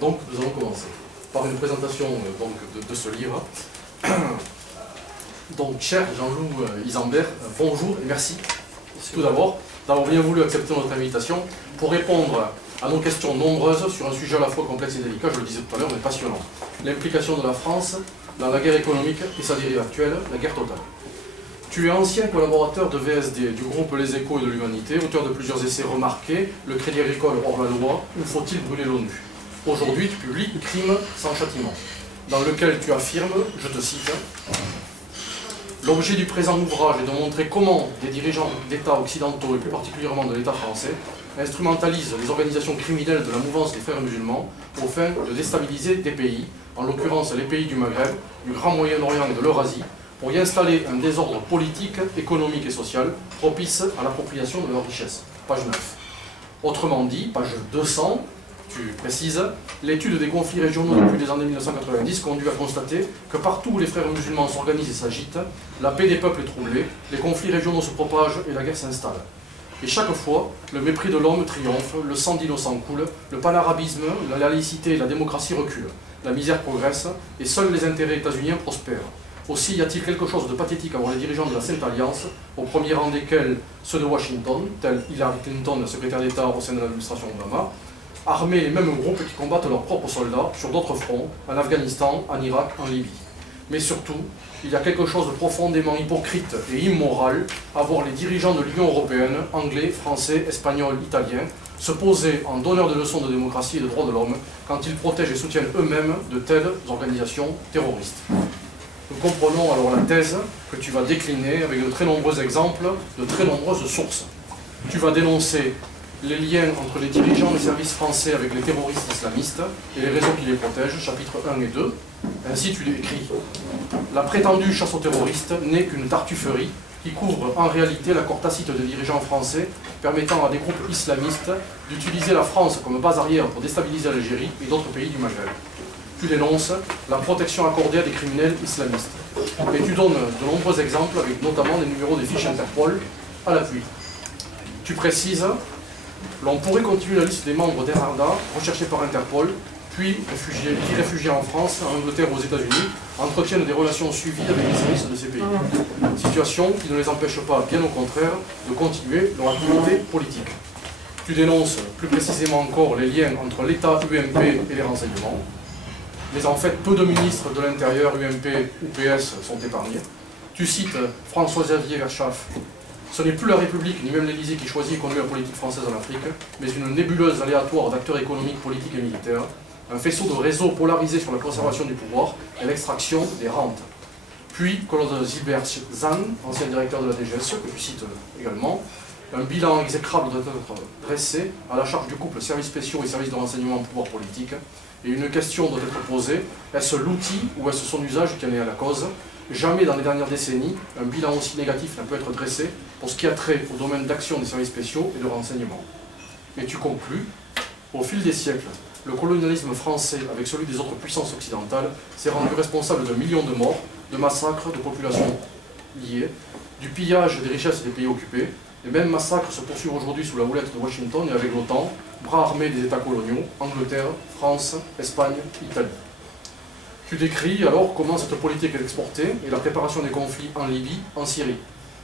Donc, nous allons commencer par une présentation de ce livre. Donc, cher Jean-Loup Isambert, bonjour et merci tout d'abord d'avoir bien voulu accepter notre invitation pour répondre à nos questions nombreuses sur un sujet à la fois complexe et délicat, je le disais tout à l'heure, mais passionnant. L'implication de la France dans la guerre économique et sa dérive actuelle, la guerre totale. Tu es ancien collaborateur de VSD, du groupe Les Échos et de l'Humanité, auteur de plusieurs essais remarqués, Le Crédit Agricole hors la loi, Où faut-il brûler l'ONU? Aujourd'hui, tu publies Crime sans châtiment, dans lequel tu affirmes, je te cite, l'objet du présent ouvrage est de montrer comment des dirigeants d'États occidentaux, et plus particulièrement de l'État français, instrumentalisent les organisations criminelles de la mouvance des frères musulmans aux fins de déstabiliser des pays, en l'occurrence les pays du Maghreb, du Grand Moyen-Orient et de l'Eurasie, pour y installer un désordre politique, économique et social propice à l'appropriation de leurs richesses. Page 9. Autrement dit, page 200, tu précises, l'étude des conflits régionaux depuis les années 1990 conduit à constater que partout où les frères musulmans s'organisent et s'agitent, la paix des peuples est troublée, les conflits régionaux se propagent et la guerre s'installe. Et chaque fois, le mépris de l'homme triomphe, le sang d'innocents coule, le panarabisme, la laïcité et la démocratie reculent, la misère progresse, et seuls les intérêts états-uniens prospèrent. Aussi y a-t-il quelque chose de pathétique à voir les dirigeants de la Sainte Alliance, au premier rang desquels ceux de Washington, tel Hillary Clinton, secrétaire d'État au sein de l'administration Obama, armer les mêmes groupes qui combattent leurs propres soldats sur d'autres fronts, en Afghanistan, en Irak, en Libye. Mais surtout, il y a quelque chose de profondément hypocrite et immoral à voir les dirigeants de l'Union européenne, anglais, français, espagnols, italiens, se poser en donneurs de leçons de démocratie et de droits de l'homme quand ils protègent et soutiennent eux-mêmes de telles organisations terroristes. Nous comprenons alors la thèse que tu vas décliner avec de très nombreux exemples, de très nombreuses sources. Tu vas dénoncer les liens entre les dirigeants des services français avec les terroristes islamistes et les réseaux qui les protègent, chapitres 1 et 2. Ainsi tu l'écris. La prétendue chasse aux terroristes n'est qu'une tartufferie qui couvre en réalité l'accord tacite des dirigeants français permettant à des groupes islamistes d'utiliser la France comme base arrière pour déstabiliser l'Algérie et d'autres pays du Maghreb. Tu dénonces la protection accordée à des criminels islamistes. Et tu donnes de nombreux exemples avec notamment des numéros des fiches Interpol à l'appui. Tu précises: l'on pourrait continuer la liste des membres d'Erarda recherchés par Interpol, puis qui réfugiés en France, en Angleterre ou aux États-Unis, entretiennent des relations suivies avec les services de ces pays. Situation qui ne les empêche pas, bien au contraire, de continuer leur activité politique. Tu dénonces plus précisément encore les liens entre l'État, UMP et les renseignements. Mais en fait, peu de ministres de l'Intérieur, UMP ou PS, sont épargnés. Tu cites François-Xavier Verschaff. Ce n'est plus la République, ni même l'Élysée qui choisit et conduit la politique française en Afrique, mais une nébuleuse aléatoire d'acteurs économiques, politiques et militaires, un faisceau de réseaux polarisés sur la conservation du pouvoir et l'extraction des rentes. Puis, Claude Zilbert-Zahn, ancien directeur de la DGSE, que tu cites également, un bilan exécrable doit être dressé à la charge du couple services spéciaux et services de renseignement pouvoir politique, et une question doit être posée: est-ce l'outil ou est-ce son usage qui en est à la cause? Jamais dans les dernières décennies, un bilan aussi négatif n'a pu être dressé pour ce qui a trait au domaine d'action des services spéciaux et de renseignement. Mais tu conclus, au fil des siècles, le colonialisme français, avec celui des autres puissances occidentales, s'est rendu responsable de millions de morts, de massacres de populations liées, du pillage des richesses des pays occupés. Les mêmes massacres se poursuivent aujourd'hui sous la houlette de Washington et avec l'OTAN, bras armés des États coloniaux, Angleterre, France, Espagne, Italie. Tu décris alors comment cette politique est exportée et la préparation des conflits en Libye, en Syrie.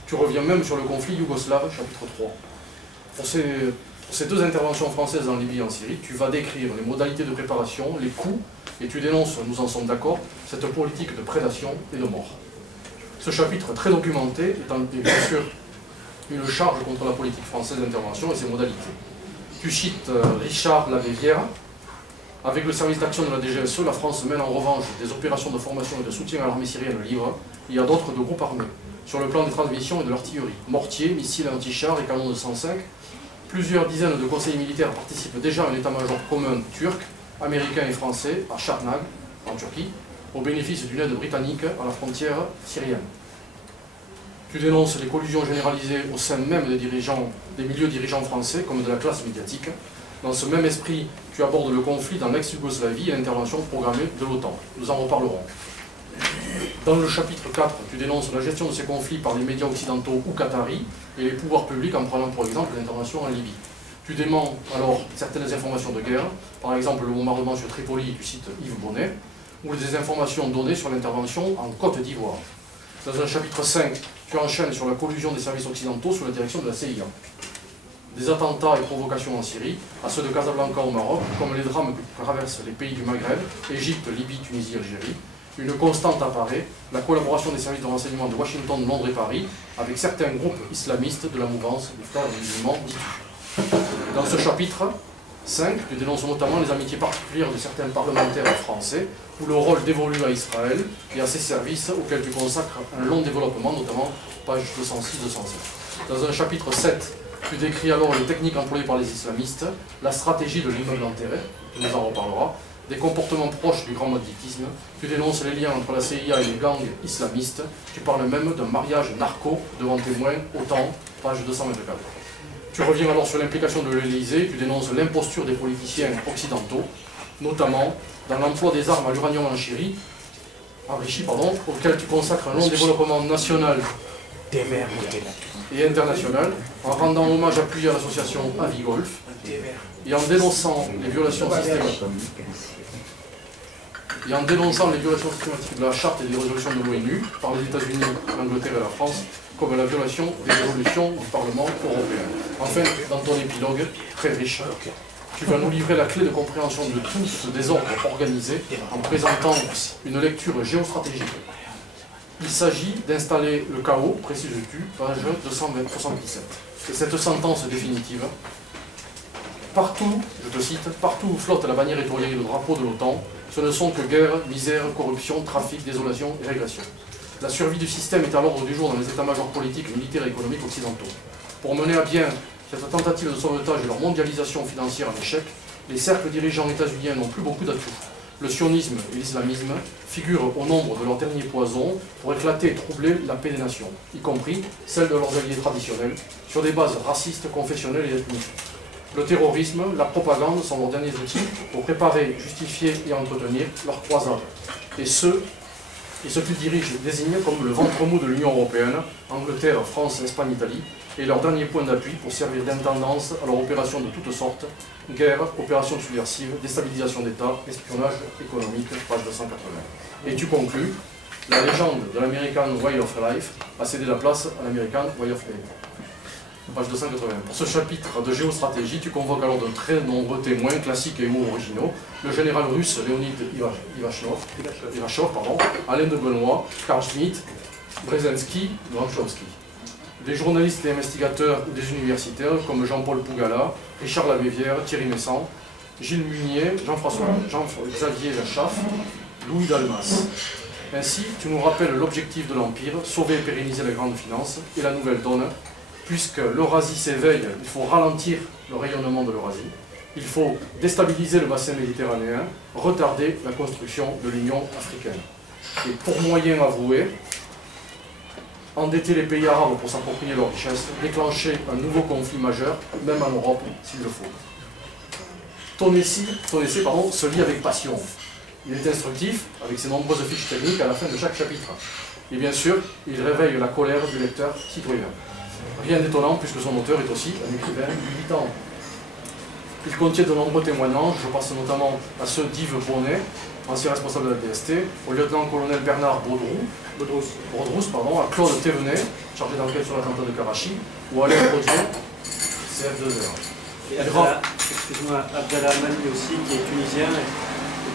Tu reviens même sur le conflit yougoslave, chapitre 3. Pour ces deux interventions françaises en Libye et en Syrie, tu vas décrire les modalités de préparation, les coûts, et tu dénonces, nous en sommes d'accord, cette politique de prédation et de mort. Ce chapitre très documenté est bien sûr une charge contre la politique française d'intervention et ses modalités. Tu cites Richard Labévière. Avec le service d'action de la DGSE, la France mène en revanche des opérations de formation et de soutien à l'armée syrienne libre. Il y a d'autres de groupes armés, sur le plan des transmissions et de l'artillerie. Mortiers, missiles anti-chars et canons de 105. Plusieurs dizaines de conseillers militaires participent déjà à un état-major commun turc, américain et français, à Şarnag, en Turquie, au bénéfice d'une aide britannique à la frontière syrienne. Tu dénonces les collusions généralisées au sein même des milieux dirigeants français, comme de la classe médiatique. Dans ce même esprit, tu abordes le conflit dans l'ex-Yougoslavie et l'intervention programmée de l'OTAN. Nous en reparlerons. Dans le chapitre 4, tu dénonces la gestion de ces conflits par les médias occidentaux ou qataris et les pouvoirs publics en prenant pour exemple l'intervention en Libye. Tu déments alors certaines informations de guerre, par exemple le bombardement sur Tripoli du site Yves Bonnet, ou des informations données sur l'intervention en Côte d'Ivoire. Dans un chapitre 5, tu enchaînes sur la collusion des services occidentaux sous la direction de la CIA. Des attentats et provocations en Syrie, à ceux de Casablanca au Maroc, comme les drames que traversent les pays du Maghreb, Égypte, Libye, Tunisie, Algérie. Une constante apparaît, la collaboration des services de renseignement de Washington, Londres et Paris, avec certains groupes islamistes de la mouvance des frères musulmans d'Itu. Dans ce chapitre 5, tu dénonces notamment les amitiés particulières de certains parlementaires français, ou le rôle dévolu à Israël et à ses services auxquels tu consacres un long développement, notamment pages 206-207. Dans un chapitre 7, tu décris alors les techniques employées par les islamistes, la stratégie de l'immeuble enterré, tu nous en reparleras, des comportements proches du grand banditisme, tu dénonces les liens entre la CIA et les gangs islamistes, tu parles même d'un mariage narco devant témoins, autant, page 224. Tu reviens alors sur l'implication de l'Élysée, tu dénonces l'imposture des politiciens occidentaux, notamment dans l'emploi des armes à l'uranium enrichi, auquel tu consacres un long développement national et international, en rendant hommage appuyé à l'association Avigolf, et en dénonçant les violations systématiques de la Charte et des résolutions de l'ONU par les États-Unis, l'Angleterre et la France, comme la violation des résolutions du Parlement européen. Enfin, dans ton épilogue, très riche, tu vas nous livrer la clé de compréhension de tout ce désordre organisé en présentant une lecture géostratégique. Il s'agit d'installer le chaos, précises-tu, page 277. Et cette sentence définitive, partout, je te cite, partout où flotte la bannière étoilée et le drapeau de l'OTAN, ce ne sont que guerre, misère, corruption, trafic, désolation et régression. La survie du système est à l'ordre du jour dans les états-majors politiques, militaires et économiques occidentaux. Pour mener à bien cette tentative de sauvetage de leur mondialisation financière en échec, les cercles dirigeants états-uniens n'ont plus beaucoup d'atouts. Le sionisme et l'islamisme figurent au nombre de leurs derniers poisons pour éclater et troubler la paix des nations, y compris celle de leurs alliés traditionnels, sur des bases racistes, confessionnelles et ethniques. Le terrorisme, la propagande sont leurs derniers outils pour préparer, justifier et entretenir leur croisade. Et ce qu'ils dirigent désignent comme le ventre mou de l'Union européenne, Angleterre, France, Espagne, Italie, et leur dernier point d'appui pour servir d'intendance à leurs opérations de toutes sortes, guerre, opérations subversives, déstabilisation d'État, espionnage économique, page 280. Et tu conclus, la légende de l'American Way of Life a cédé la place à l'American Way of Life. Page 280. Pour ce chapitre de géostratégie, tu convoques alors de très nombreux témoins, classiques et ou originaux, le général russe Léonid Ivachov, Alain de Benoît, Carl Schmitt, Brzezinski, Gramsciowski. Des journalistes et investigateurs ou des universitaires comme Jean-Paul Pougala, Richard Labévière, Thierry Messant, Gilles Munier, Jean-Xavier Lachaff, Louis Dalmas. Ainsi, tu nous rappelles l'objectif de l'Empire, sauver et pérenniser la grande finance et la nouvelle donne. Puisque l'Eurasie s'éveille, il faut ralentir le rayonnement de l'Eurasie, il faut déstabiliser le bassin méditerranéen, retarder la construction de l'Union africaine. Et pour moyen avoué, endetter les pays arabes pour s'approprier leurs richesses, déclencher un nouveau conflit majeur, même en Europe, s'il le faut. Ton essai se lit avec passion. Il est instructif, avec ses nombreuses fiches techniques à la fin de chaque chapitre. Et bien sûr, il réveille la colère du lecteur citoyen. Rien d'étonnant puisque son auteur est aussi un écrivain militant. Il contient de nombreux témoignages, je pense notamment à ceux d'Yves Bonnet, ancien responsable de la DST, au lieutenant-colonel Bernard Baudrousse, à Claude Thévenet, chargé d'enquête sur l'attentat de Karachi, ou à Alain Rodier, CF2R. Et excuse-moi, Abdallah Mani aussi, qui est tunisien,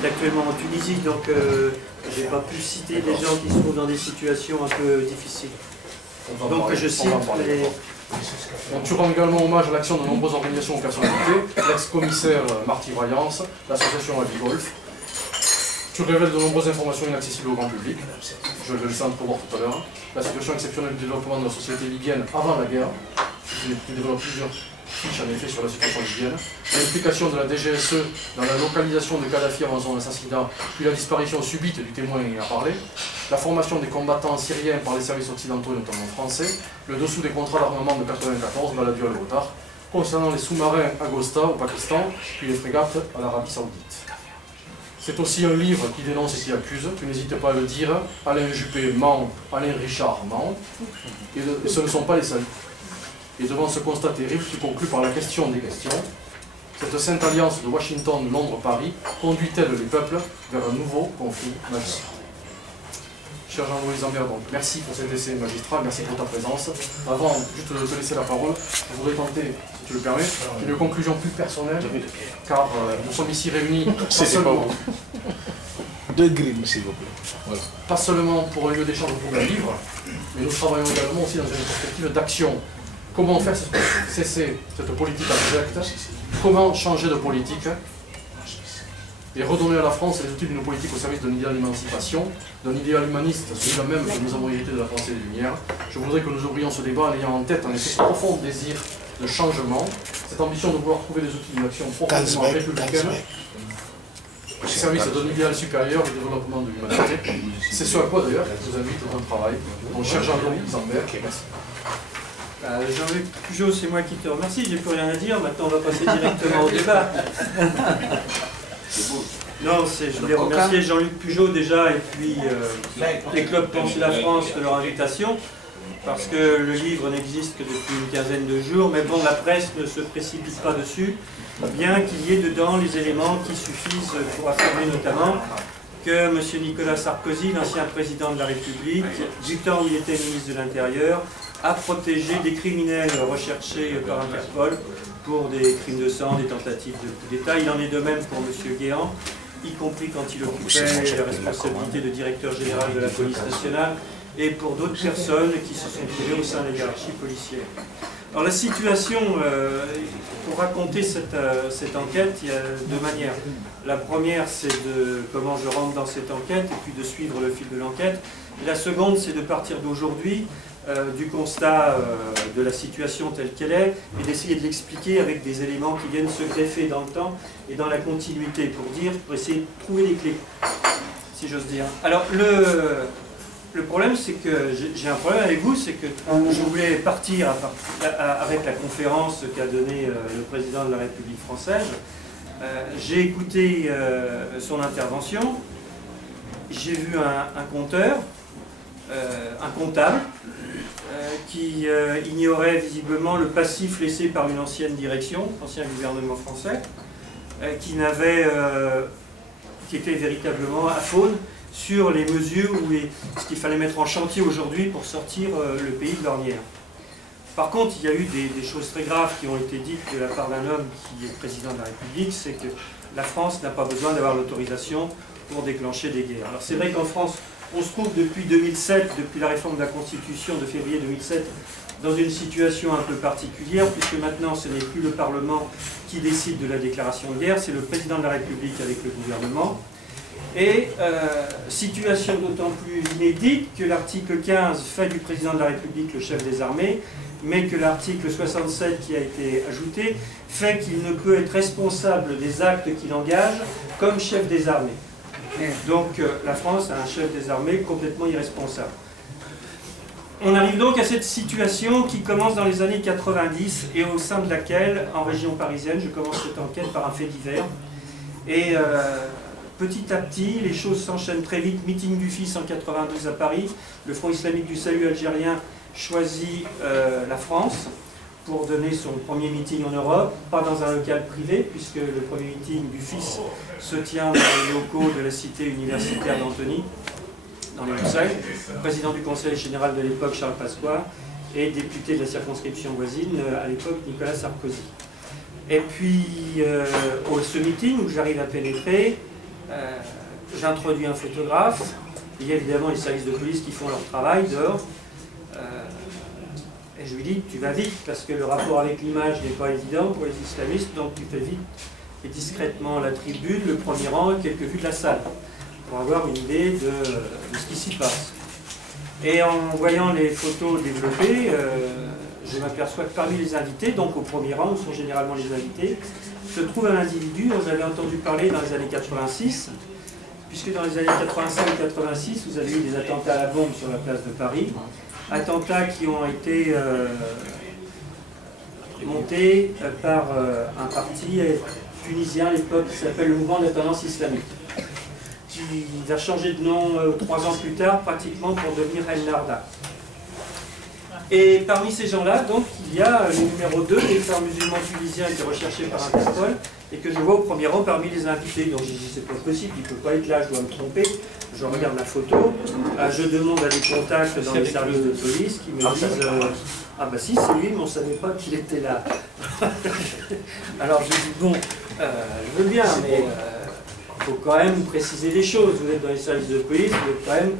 est actuellement en Tunisie, donc je n'ai pas pu citer des gens qui sont dans des situations un peu difficiles. Donc je cite les... Tu rends également hommage à l'action de nombreuses organisations ou personnalités, l'ex-commissaire Marty Bryance, l'association Avigolf. Tu révèles de nombreuses informations inaccessibles au grand public, je le laisse entrevoir tout à l'heure. La situation exceptionnelle du développement de la société libyenne avant la guerre, tu développes plusieurs fiches en effet sur la situation libyenne, l'implication de la DGSE dans la localisation de Kadhafi avant son assassinat, puis la disparition subite du témoin ayant parlé, la formation des combattants syriens par les services occidentaux et notamment français, le dessous des contrats d'armement de 1994, Baladur et Lothar, concernant les sous-marins Agosta au Pakistan, puis les frégates à l'Arabie Saoudite. C'est aussi un livre qui dénonce et qui accuse, tu n'hésites pas à le dire, Alain Juppé ment, Alain Richard ment, et ce ne sont pas les seuls. Et devant ce constat terrible qui conclut par la question des questions, cette sainte alliance de Washington, Londres, Paris conduit-elle les peuples vers un nouveau conflit magistral? Cher Jean-Louis Zambert, donc merci pour cet essai magistral, merci pour ta présence. Avant juste de te laisser la parole, je voudrais tenter, si tu le permets, une conclusion plus personnelle, car nous sommes ici réunis pas seulement pour un lieu d'échange pour un livre, mais nous travaillons également aussi dans une perspective d'action. Comment faire cesser cette politique abjecte? Comment changer de politique et redonner à la France les outils d'une politique au service d'un idéal d'émancipation, d'un idéal humaniste, celui-là même que nous avons hérité de la pensée des Lumières. Je voudrais que nous ouvrions ce débat en ayant en tête un effet profond désir de changement, cette ambition de vouloir trouver des outils d'une action profondément républicaine au service d'un idéal supérieur au développement de l'humanité. C'est ce à quoi d'ailleurs je vous invite dans le travail. Donc, cher Jean-Louis Zambert, merci. Jean-Luc Pugeot, c'est moi qui te remercie, j'ai plus rien à dire, maintenant on va passer directement au débat. Non, je voulais remercier Jean-Luc Pugeot déjà et puis les clubs Penser la France de leur invitation, parce que le livre n'existe que depuis une quinzaine de jours, mais bon, la presse ne se précipite pas dessus, bien qu'il y ait dedans les éléments qui suffisent pour affirmer notamment que M. Nicolas Sarkozy, l'ancien président de la République, du temps où il était ministre de l'Intérieur, a protégé des criminels recherchés par Interpol pour des crimes de sang, des tentatives de coup d'État. Il en est de même pour M. Guéant, y compris quand il occupait la responsabilité de directeur général de la police nationale, et pour d'autres personnes qui se sont trouvées au sein de la hiérarchie policière. Alors la situation, pour raconter cette enquête, il y a deux manières. La première, c'est de comment je rentre dans cette enquête, et puis de suivre le fil de l'enquête. La seconde, c'est de partir d'aujourd'hui, du constat de la situation telle qu'elle est, et d'essayer de l'expliquer avec des éléments qui viennent se greffer dans le temps et dans la continuité, pour essayer de trouver les clés, si j'ose dire. Alors, le problème, c'est que j'ai un problème avec vous, c'est que je voulais partir avec la conférence qu'a donnée le président de la République française. J'ai écouté son intervention, j'ai vu un compteur, un comptable, qui ignorait visiblement le passif laissé par une ancienne direction, ancien gouvernement français, qui était véritablement aphone sur les mesures ce qu'il fallait mettre en chantier aujourd'hui pour sortir le pays de l'ornière. Par contre, il y a eu des choses très graves qui ont été dites de la part d'un homme qui est président de la République, c'est que la France n'a pas besoin d'avoir l'autorisation pour déclencher des guerres. Alors c'est vrai qu'en France, on se trouve depuis 2007, depuis la réforme de la Constitution de février 2007, dans une situation un peu particulière, puisque maintenant ce n'est plus le Parlement qui décide de la déclaration de guerre, c'est le président de la République avec le gouvernement. Et situation d'autant plus inédite que l'article 15 fait du président de la République le chef des armées, mais que l'article 67 qui a été ajouté fait qu'il ne peut être responsable des actes qu'il engage comme chef des armées. Donc la France a un chef des armées complètement irresponsable. On arrive donc à cette situation qui commence dans les années 90 et au sein de laquelle, en région parisienne, je commence cette enquête par un fait divers. Et petit à petit, les choses s'enchaînent très vite. Meeting du Fils en 92 à Paris, le Front islamique du salut algérien choisit la France pour donner son premier meeting en Europe, pas dans un local privé, puisque le premier meeting du Fils se tient dans les locaux de la cité universitaire d'Antony, dans les Ussel. Président du conseil général de l'époque, Charles Pasqua, et député de la circonscription voisine, à l'époque, Nicolas Sarkozy. Et puis, ce meeting où j'arrive à pénétrer, j'introduis un photographe, il y a évidemment les services de police qui font leur travail dehors, et je lui dis, tu vas vite, parce que le rapport avec l'image n'est pas évident pour les islamistes, donc tu fais vite et discrètement la tribune, le premier rang et quelques vues de la salle, pour avoir une idée de ce qui s'y passe. Et en voyant les photos développées, je m'aperçois que parmi les invités, donc au premier rang, où sont généralement les invités, se trouve un individu dont j'avais entendu parler dans les années 86, puisque dans les années 85 et 86, vous avez eu des attentats à la bombe sur la place de Paris, attentats qui ont été montés par un parti tunisien à l'époque qui s'appelle le Mouvement de la Tendance Islamique, qui va changer de nom 3 ans plus tard, pratiquement pour devenir El Narda. Et parmi ces gens-là, donc, il y a le numéro 2, les frères musulmans tunisiens, qui est recherché par Interpol, et que je vois au premier rang parmi les invités. Donc j'ai dit, c'est pas possible, il ne peut pas être là, je dois me tromper. Je regarde la photo, je demande à des contacts dans les services de police qui me disent ah bah si, c'est lui, mais on ne savait pas qu'il était là. Alors je dis, bon, je veux bien, mais il faut quand même préciser les choses. Vous êtes dans les services de police, vous êtes quand même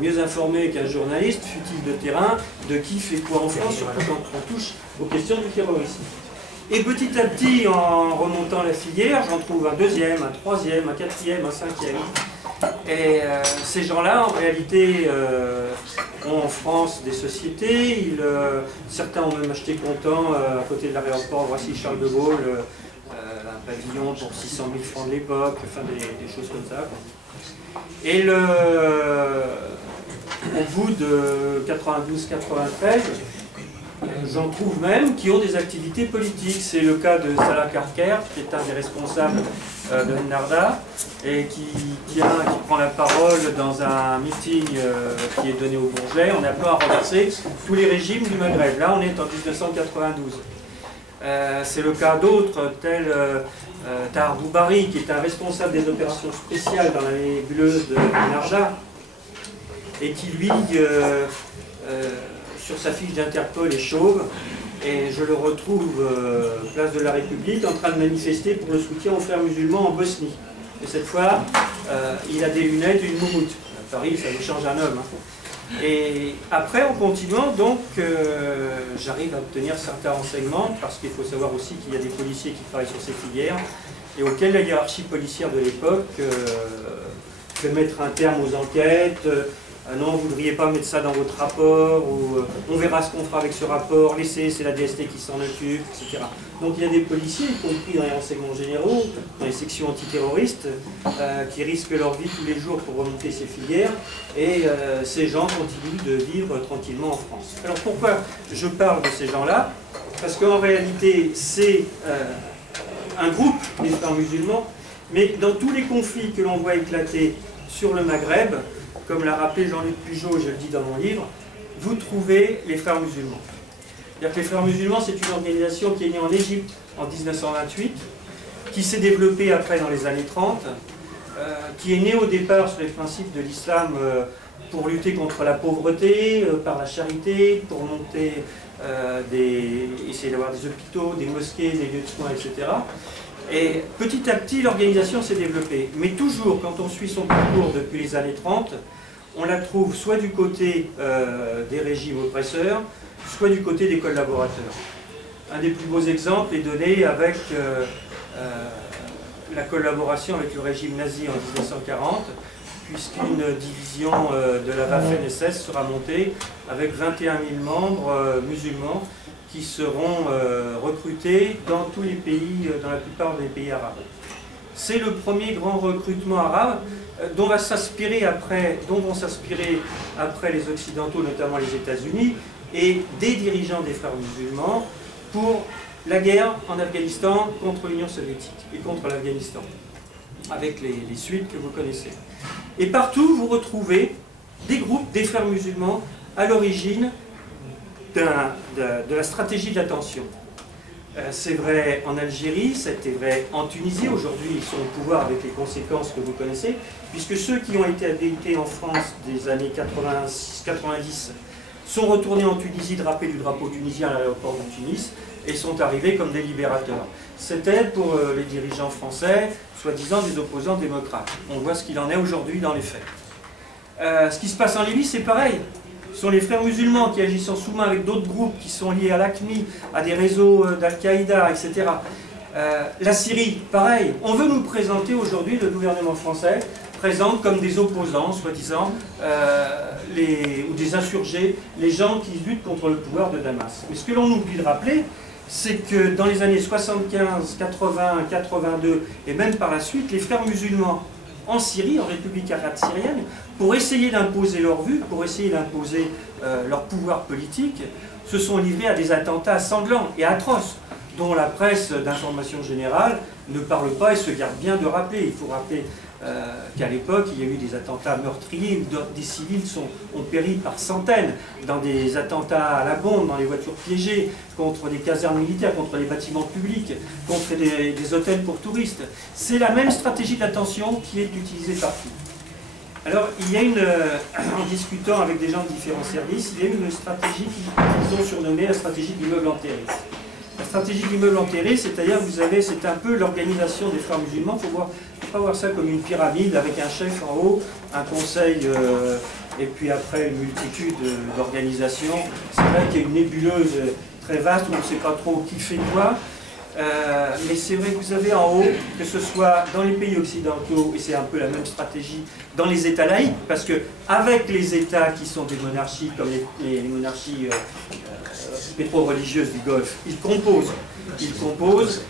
mieux informé qu'un journaliste, fut-il de terrain, de qui fait quoi en France, surtout quand on touche aux questions du terrorisme. Et petit à petit, en remontant la filière, j'en trouve un deuxième, un troisième, un quatrième, un cinquième. Et ces gens-là, en réalité, ont en France des sociétés. Certains ont même acheté comptant à côté de l'aéroport Roissy-Charles de Gaulle, un pavillon pour 600 000 francs de l'époque, enfin des choses comme ça. Et au bout de 92-93, j'en trouve même qui ont des activités politiques. C'est le cas de Salah Karker, qui est un des responsables de Narda, et qui prend la parole dans un meeting qui est donné au Bourget, en appelant à renverser tous les régimes du Maghreb. Là, on est en 1992. C'est le cas d'autres, tels Tahar Boubari, qui est un responsable des opérations spéciales dans la nébuleuse de Narja, et qui, lui, sur sa fiche d'Interpol est chauve, et je le retrouve place de la République en train de manifester pour le soutien aux frères musulmans en Bosnie. Et cette fois, il a des lunettes et une moumoute. À Paris, ça lui change un homme. Hein. Et après, en continuant, donc, j'arrive à obtenir certains renseignements, parce qu'il faut savoir aussi qu'il y a des policiers qui travaillent sur ces filières, et auxquels la hiérarchie policière de l'époque fait mettre un terme aux enquêtes. Non, vous ne voudriez pas mettre ça dans votre rapport, ou on verra ce qu'on fera avec ce rapport, laissez, c'est la DST qui s'en occupe, etc. Donc il y a des policiers, y compris dans les renseignements généraux, dans les sections antiterroristes, qui risquent leur vie tous les jours pour remonter ces filières, et ces gens continuent de vivre tranquillement en France. Alors pourquoi je parle de ces gens-là? Parce qu'en réalité, c'est un groupe des frères musulmans, mais dans tous les conflits que l'on voit éclater sur le Maghreb, comme l'a rappelé Jean-Luc Pugeot, je le dis dans mon livre, vous trouvez les frères musulmans. C'est-à-dire que les frères musulmans, c'est une organisation qui est née en Égypte en 1928, qui s'est développée après dans les années 30, qui est née au départ sur les principes de l'islam pour lutter contre la pauvreté, par la charité, pour monter, essayer d'avoir des hôpitaux, des mosquées, des lieux de soins, etc. Et petit à petit, l'organisation s'est développée. Mais toujours, quand on suit son parcours depuis les années 30, on la trouve soit du côté des régimes oppresseurs, soit du côté des collaborateurs. Un des plus beaux exemples est donné avec la collaboration avec le régime nazi en 1940, puisqu'une division de la Waffen-SS sera montée avec 21 000 membres musulmans qui seront recrutés dans tous les pays, dans la plupart des pays arabes. C'est le premier grand recrutement arabe dont vont s'inspirer après les Occidentaux, notamment les États-Unis, et des dirigeants des frères musulmans pour la guerre en Afghanistan contre l'Union soviétique et contre l'Afghanistan, avec les suites que vous connaissez. Et partout, vous retrouvez des groupes, des frères musulmans, à l'origine de la stratégie de l'attention. C'est vrai en Algérie, c'était vrai en Tunisie. Aujourd'hui, ils sont au pouvoir avec les conséquences que vous connaissez, puisque ceux qui ont été habilités en France des années 90 sont retournés en Tunisie, drapés du drapeau tunisien à l'aéroport de Tunis, et sont arrivés comme des libérateurs. C'était pour les dirigeants français, soi-disant des opposants démocrates. On voit ce qu'il en est aujourd'hui dans les faits. Ce qui se passe en Libye, c'est pareil. Ce sont les frères musulmans qui agissent en sous-main avec d'autres groupes qui sont liés à l'AQMI, à des réseaux d'Al-Qaïda, etc. La Syrie, pareil. On veut nous présenter aujourd'hui, le gouvernement français présente comme des opposants, soi-disant, ou des insurgés, les gens qui luttent contre le pouvoir de Damas. Mais ce que l'on oublie de rappeler, c'est que dans les années 75, 80, 82, et même par la suite, les frères musulmans en Syrie, en République arabe syrienne, pour essayer d'imposer leur vue, pour essayer d'imposer leur pouvoir politique, se sont livrés à des attentats sanglants et atroces, dont la presse d'information générale ne parle pas et se garde bien de rappeler. Il faut rappeler qu'à l'époque, il y a eu des attentats meurtriers où des civils ont péri par centaines dans des attentats à la bombe, dans les voitures piégées, contre des casernes militaires, contre les bâtiments publics, contre des hôtels pour touristes. C'est la même stratégie d'attention qui est utilisée partout. Alors, il y a en discutant avec des gens de différents services, il y a une stratégie qu'ils ont surnommée la stratégie de l'immeuble enterré. La stratégie de l'immeuble enterré, c'est-à-dire, c'est un peu l'organisation des frères musulmans. Il ne faut pas voir ça comme une pyramide avec un chef en haut, un conseil, et puis après une multitude d'organisations. C'est vrai qu'il y a une nébuleuse très vaste où on ne sait pas trop qui fait quoi. Mais c'est vrai que vous avez en haut, que ce soit dans les pays occidentaux, et c'est un peu la même stratégie dans les États laïcs, parce que avec les États qui sont des monarchies, comme les monarchies pétro-religieuses du Golfe, ils composent,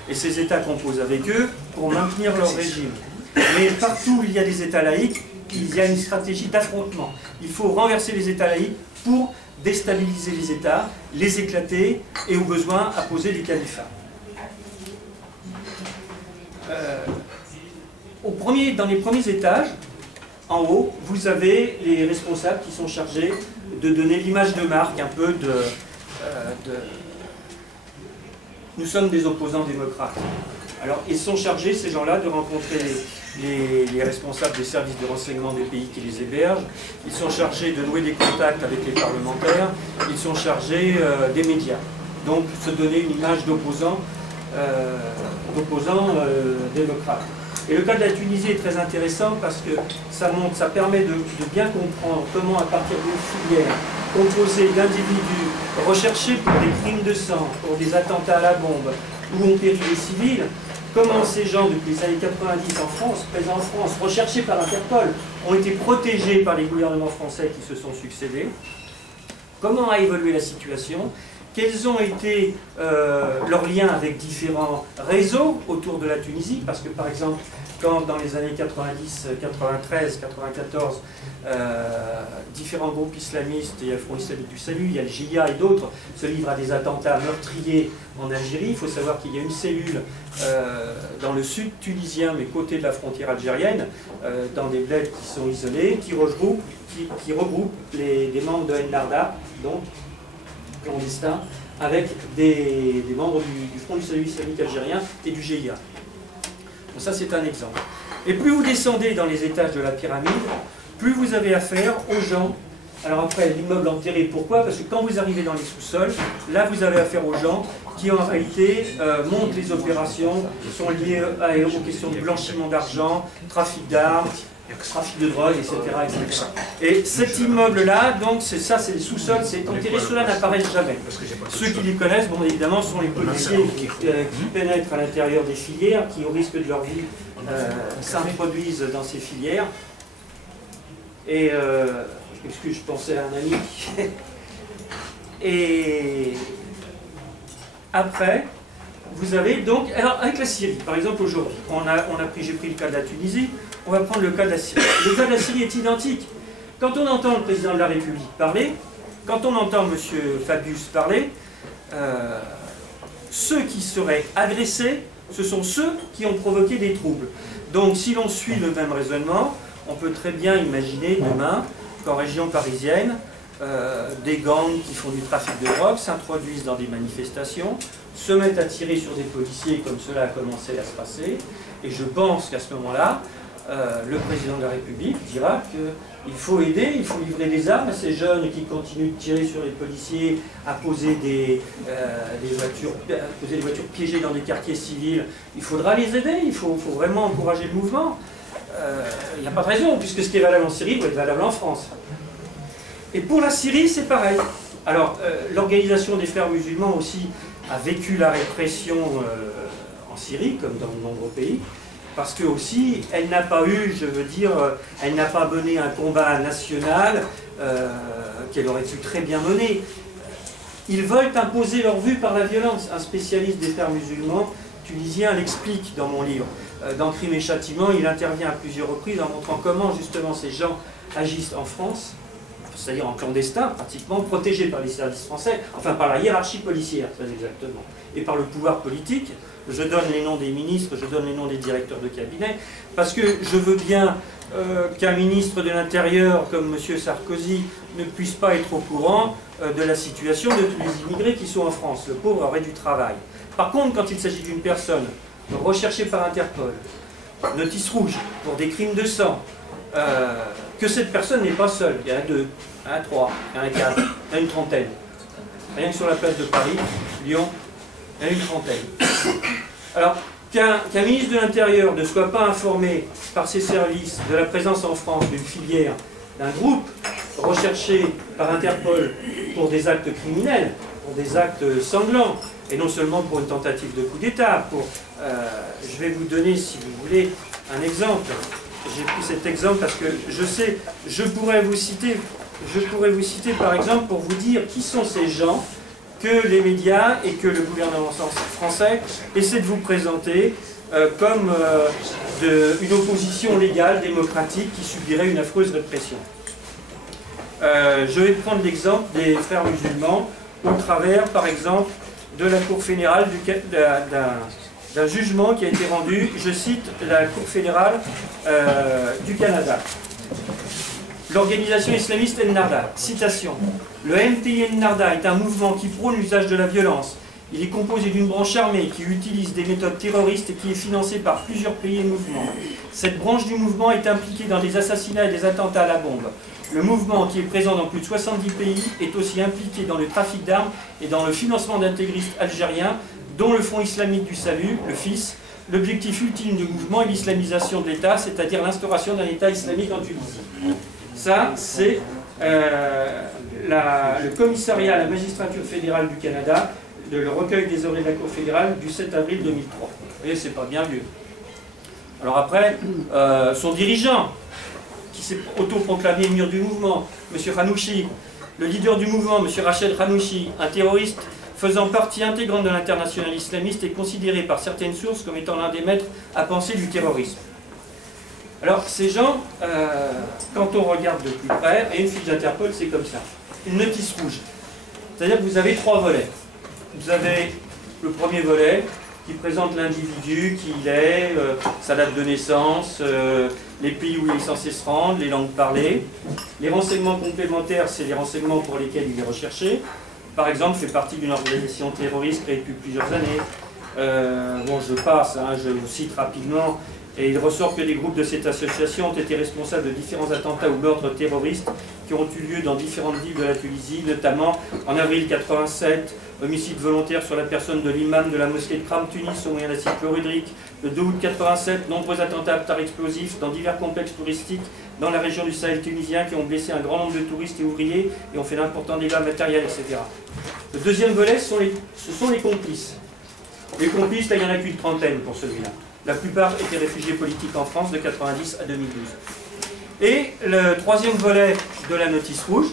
et ces États composent avec eux pour maintenir leur régime. Mais partout où il y a des États laïcs, il y a une stratégie d'affrontement. Il faut renverser les États laïcs pour déstabiliser les États, les éclater, et au besoin apposer des califats. Dans les premiers étages, en haut, vous avez les responsables qui sont chargés de donner l'image de marque un peu nous sommes des opposants démocrates. Alors, ils sont chargés, ces gens-là, de rencontrer les responsables des services de renseignement des pays qui les hébergent. Ils sont chargés de nouer des contacts avec les parlementaires. Ils sont chargés des médias. Donc, se donner une image d'opposants démocrates. Et le cas de la Tunisie est très intéressant parce que ça permet de bien comprendre comment, à partir d'une filière composée d'individus recherchés pour des crimes de sang, pour des attentats à la bombe, où ont péri des civils, comment ces gens, depuis les années 90 en France, présents en France, recherchés par Interpol, ont été protégés par les gouvernements français qui se sont succédés, comment a évolué la situation, quels ont été leurs liens avec différents réseaux autour de la Tunisie, parce que par exemple, quand dans les années 90, 93, 94, différents groupes islamistes, il y a le Front islamique du salut, il y a le JIA et d'autres, se livrent à des attentats meurtriers en Algérie. Il faut savoir qu'il y a une cellule dans le sud tunisien, mais côté de la frontière algérienne, dans des bleds qui sont isolés, qui regroupent des membres de Ennahda, donc clandestins, avec des membres du Front du salut islamique algérien et du GIA. Donc ça, c'est un exemple. Et plus vous descendez dans les étages de la pyramide, plus vous avez affaire aux gens. Alors après, l'immeuble enterré, pourquoi? Parce que quand vous arrivez dans les sous-sols, là, vous avez affaire aux gens qui, en réalité, montent les opérations, sont liées aux questions de blanchiment d'argent, trafic d'armes, trafic de drogue, etc., etc. Et cet immeuble-là, donc c'est les sous-sols, c'est enterré, ceux-là n'apparaissent jamais. Ceux qui les connaissent, bon évidemment, sont les policiers qui pénètrent à l'intérieur des filières, qui, au risque de leur vie, s'introduisent dans ces filières. Et je pensais à un ami. Et après, vous avez donc, alors avec la Syrie, par exemple aujourd'hui, j'ai pris le cas de la Tunisie, on va prendre le cas de la Syrie. Le cas de la Syrie est identique. Quand on entend le président de la République parler, quand on entend M. Fabius parler, ceux qui seraient agressés, ce sont ceux qui ont provoqué des troubles. Donc si l'on suit le même raisonnement, on peut très bien imaginer demain qu'en région parisienne, des gangs qui font du trafic de drogue s'introduisent dans des manifestations, se mettent à tirer sur des policiers comme cela a commencé à se passer, et je pense qu'à ce moment-là, le président de la République dira qu'il faut aider, il faut livrer des armes à ces jeunes qui continuent de tirer sur les policiers, à poser des voitures piégées dans des quartiers civils. Il faudra les aider, il faut vraiment encourager le mouvement. Il n'y a pas de raison, puisque ce qui est valable en Syrie doit être valable en France. Et pour la Syrie, c'est pareil. Alors, l'organisation des frères musulmans aussi a vécu la répression en Syrie, comme dans de nombreux pays, parce que aussi, elle n'a pas eu, je veux dire, elle n'a pas mené un combat national qu'elle aurait pu très bien mener. Ils veulent imposer leur vue par la violence. Un spécialiste des frères musulmans tunisien l'explique dans mon livre. Dans Crime et Châtiment, il intervient à plusieurs reprises en montrant comment justement ces gens agissent en France, c'est-à-dire en clandestin, pratiquement, protégés par les services français, enfin par la hiérarchie policière, très exactement, et par le pouvoir politique, je donne les noms des ministres, je donne les noms des directeurs de cabinet, parce que je veux bien qu'un ministre de l'Intérieur comme M. Sarkozy ne puisse pas être au courant de la situation de tous les immigrés qui sont en France. Le pauvre aurait du travail. Par contre, quand il s'agit d'une personne recherchée par Interpol, notice rouge pour des crimes de sang, que cette personne n'est pas seule. Il y en a 2, il y en a 3, il y en a 4, il y en a une trentaine. Rien que sur la place de Paris, Lyon, il y en a une trentaine. Alors, qu'un ministre de l'Intérieur ne soit pas informé par ses services de la présence en France d'une filière, d'un groupe recherché par Interpol pour des actes criminels, pour des actes sanglants, et non seulement pour une tentative de coup d'État. Je vais vous donner, si vous voulez, un exemple. J'ai pris cet exemple parce que je sais, je pourrais vous citer par exemple pour vous dire qui sont ces gens que les médias et que le gouvernement français essaient de vous présenter comme une opposition légale, démocratique, qui subirait une affreuse répression. Je vais prendre l'exemple des frères musulmans au travers, par exemple, de la Cour fédérale d'un jugement qui a été rendu, je cite, la Cour fédérale du Canada. L'organisation islamiste Ennahda, citation, « Le MTI Ennahda est un mouvement qui prône l'usage de la violence. Il est composé d'une branche armée qui utilise des méthodes terroristes et qui est financée par plusieurs pays et mouvements. Cette branche du mouvement est impliquée dans des assassinats et des attentats à la bombe. Le mouvement, qui est présent dans plus de 70 pays, est aussi impliqué dans le trafic d'armes et dans le financement d'intégristes algériens, dont le Front islamique du salut, le FIS. L'objectif ultime du mouvement est l'islamisation de l'État, c'est-à-dire l'instauration d'un État islamique en Tunisie. » Ça, c'est le commissariat à la magistrature fédérale du Canada, le recueil des œuvres de la Cour fédérale du 7 avril 2003. Vous voyez, c'est pas bien vieux. Alors après, son dirigeant, qui s'est autoproclamé émir du mouvement, M. Ranouchi, le leader du mouvement, M. Rached Ranouchi, un terroriste faisant partie intégrante de l'international islamiste, est considéré par certaines sources comme étant l'un des maîtres à penser du terrorisme. Alors, ces gens, quand on regarde de plus près, et une fiche d'Interpol, c'est comme ça. Une notice rouge. C'est-à-dire que vous avez 3 volets. Vous avez le premier volet, qui présente l'individu, qui il est, sa date de naissance, les pays où il est censé se rendre, les langues parlées. Les renseignements complémentaires, c'est les renseignements pour lesquels il est recherché. Par exemple, fait partie d'une organisation terroriste créée depuis plusieurs années. Bon, je passe, hein, je vous cite rapidement. Et il ressort que des groupes de cette association ont été responsables de différents attentats ou meurtres terroristes qui ont eu lieu dans différentes villes de la Tunisie, notamment en avril 87, homicide volontaire sur la personne de l'imam de la mosquée de Kram, Tunis, au moyen d'acide chlorhydrique. Le 2 août 87, nombreux attentats à tard explosifs dans divers complexes touristiques dans la région du Sahel tunisien qui ont blessé un grand nombre de touristes et ouvriers et ont fait d'importants dégâts matériels, etc. Le deuxième volet, ce sont les complices. Les complices, là, il n'y en a qu'une trentaine pour celui-là. La plupart étaient réfugiés politiques en France de 1990 à 2012. Et le troisième volet de la notice rouge,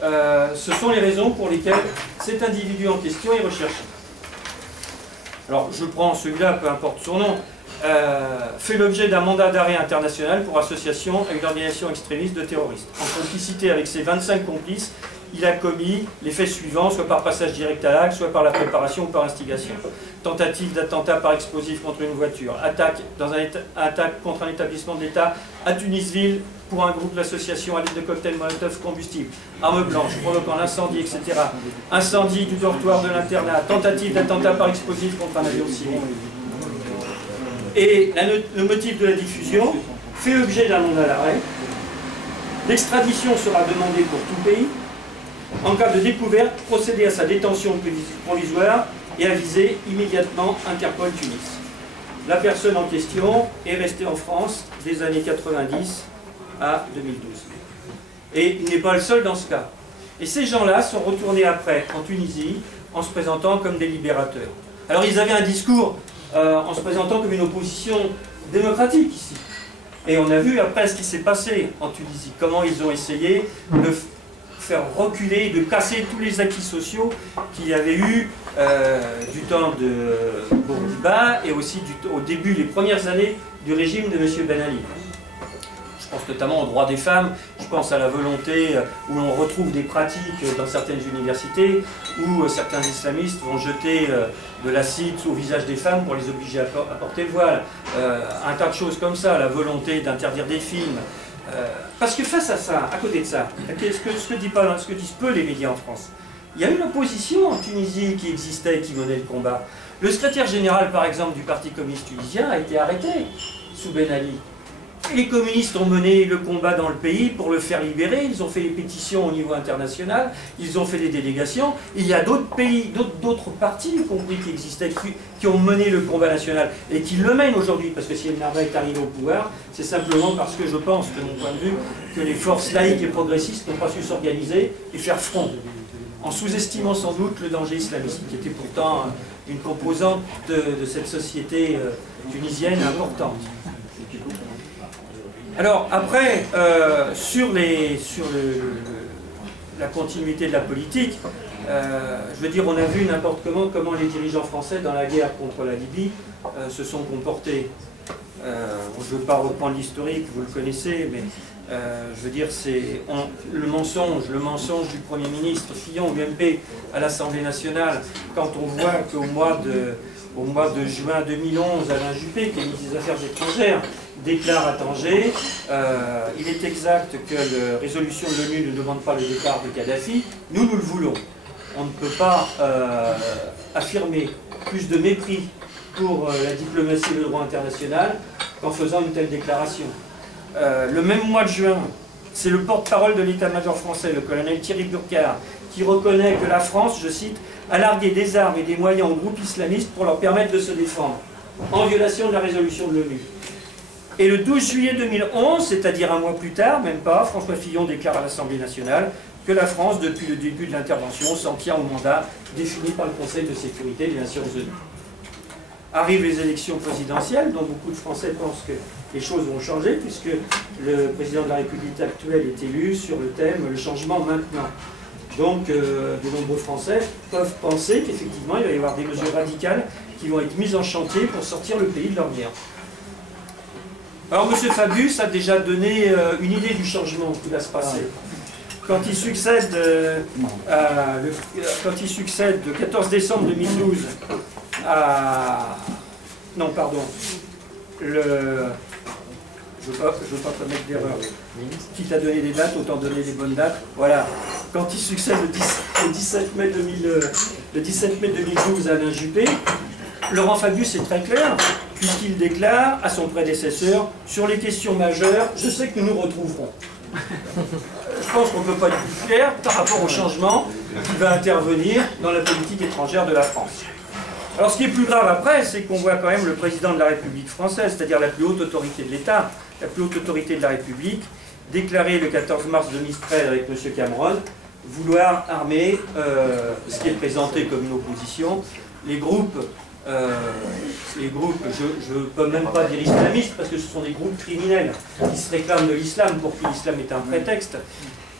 ce sont les raisons pour lesquelles cet individu en question est recherché. Alors, je prends celui-là, peu importe son nom, fait l'objet d'un mandat d'arrêt international pour association avec une organisation extrémiste de terroristes. En complicité avec ses 25 complices, il a commis les faits suivants, soit par passage direct à l'acte, soit par la préparation ou par instigation. Tentative d'attentat par explosif contre une voiture, attaque contre un établissement de l'État à Tunisville pour un groupe d'association à l'aide de cocktails Molotov combustible, arme blanche provoquant l'incendie, etc. Incendie du dortoir de l'internat, tentative d'attentat par explosif contre un avion civil. Et le motif de la diffusion fait l'objet d'un mandat d'arrêt. L'extradition sera demandée pour tout pays. En cas de découverte, procéder à sa détention provisoire et aviser immédiatement Interpol Tunis. La personne en question est restée en France des années 90 à 2012. Et il n'est pas le seul dans ce cas. Et ces gens-là sont retournés après en Tunisie en se présentant comme des libérateurs. Alors ils avaient un discours en se présentant comme une opposition démocratique ici. Et on a vu après ce qui s'est passé en Tunisie, comment ils ont essayé de faire reculer, de casser tous les acquis sociaux qu'il y avait eu du temps de Bourguiba et aussi au début, les premières années du régime de M. Ben Ali. Je pense notamment aux droits des femmes, je pense à la volonté où l'on retrouve des pratiques dans certaines universités où certains islamistes vont jeter de l'acide au visage des femmes pour les obliger à porter le voile. Un tas de choses comme ça, la volonté d'interdire des films. Parce que face à ça, à côté de ça, ce que disent peu les médias en France, il y a une opposition en Tunisie qui existait et qui menait le combat. Le secrétaire général, par exemple, du Parti communiste tunisien a été arrêté sous Ben Ali. Et les communistes ont mené le combat dans le pays pour le faire libérer. Ils ont fait des pétitions au niveau international, ils ont fait des délégations. Il y a d'autres pays, d'autres partis, y compris qui existaient, qui ont mené le combat national et qui le mènent aujourd'hui. Parce que si Ennahdha est arrivé au pouvoir, c'est simplement parce que je pense, de mon point de vue, que les forces laïques et progressistes n'ont pas su s'organiser et faire front, en sous-estimant sans doute le danger islamiste, qui était pourtant une composante de cette société tunisienne importante. Alors après, sur la continuité de la politique, je veux dire, on a vu n'importe comment les dirigeants français dans la guerre contre la Libye se sont comportés. Je ne veux pas reprendre l'historique, vous le connaissez, mais je veux dire, c'est le mensonge du Premier ministre Fillon, UMP, à l'Assemblée nationale, quand on voit qu'au mois de juin 2011, Alain Juppé, qui est ministre des Affaires étrangères, déclare à Tanger, il est exact que la résolution de l'ONU ne demande pas le départ de Kadhafi, nous le voulons. On ne peut pas affirmer plus de mépris pour la diplomatie et le droit international qu'en faisant une telle déclaration. Le même mois de juin, c'est le porte-parole de l'état-major français, le colonel Thierry Burkhardt, qui reconnaît que la France, je cite, a largué des armes et des moyens aux groupes islamistes pour leur permettre de se défendre, en violation de la résolution de l'ONU. Et le 12 juillet 2011, c'est-à-dire un mois plus tard, même pas, François Fillon déclare à l'Assemblée nationale que la France, depuis le début de l'intervention, s'en tient au mandat défini par le Conseil de sécurité des Nations Unies. Arrivent les élections présidentielles, dont beaucoup de Français pensent que les choses vont changer, puisque le président de la République actuelle est élu sur le thème « Le changement maintenant ». Donc, de nombreux Français peuvent penser qu'effectivement, il va y avoir des mesures radicales qui vont être mises en chantier pour sortir le pays de l'ornière. Alors, M. Fabius a déjà donné une idée du changement qui va se passer. Quand il succède, le 14 décembre 2012 à... Non, pardon. Je ne veux pas commettre d'erreur. Quitte à donner des dates, autant donner les bonnes dates. Voilà. Quand il succède le 17 mai 2012 à Alain Juppé, Laurent Fabius est très clair, puisqu'il déclare à son prédécesseur, sur les questions majeures, je sais que nous nous retrouverons. Je pense qu'on ne peut pas être plus clair par rapport au changement qui va intervenir dans la politique étrangère de la France. Alors ce qui est plus grave après, c'est qu'on voit quand même le président de la République française, c'est-à-dire la plus haute autorité de l'État, la plus haute autorité de la République, déclarer le 14 mars 2013 avec M. Cameron, vouloir armer ce qui est présenté comme une opposition, les groupes, je ne peux même pas dire islamistes, parce que ce sont des groupes criminels qui se réclament de l'islam pour que l'islam est un prétexte,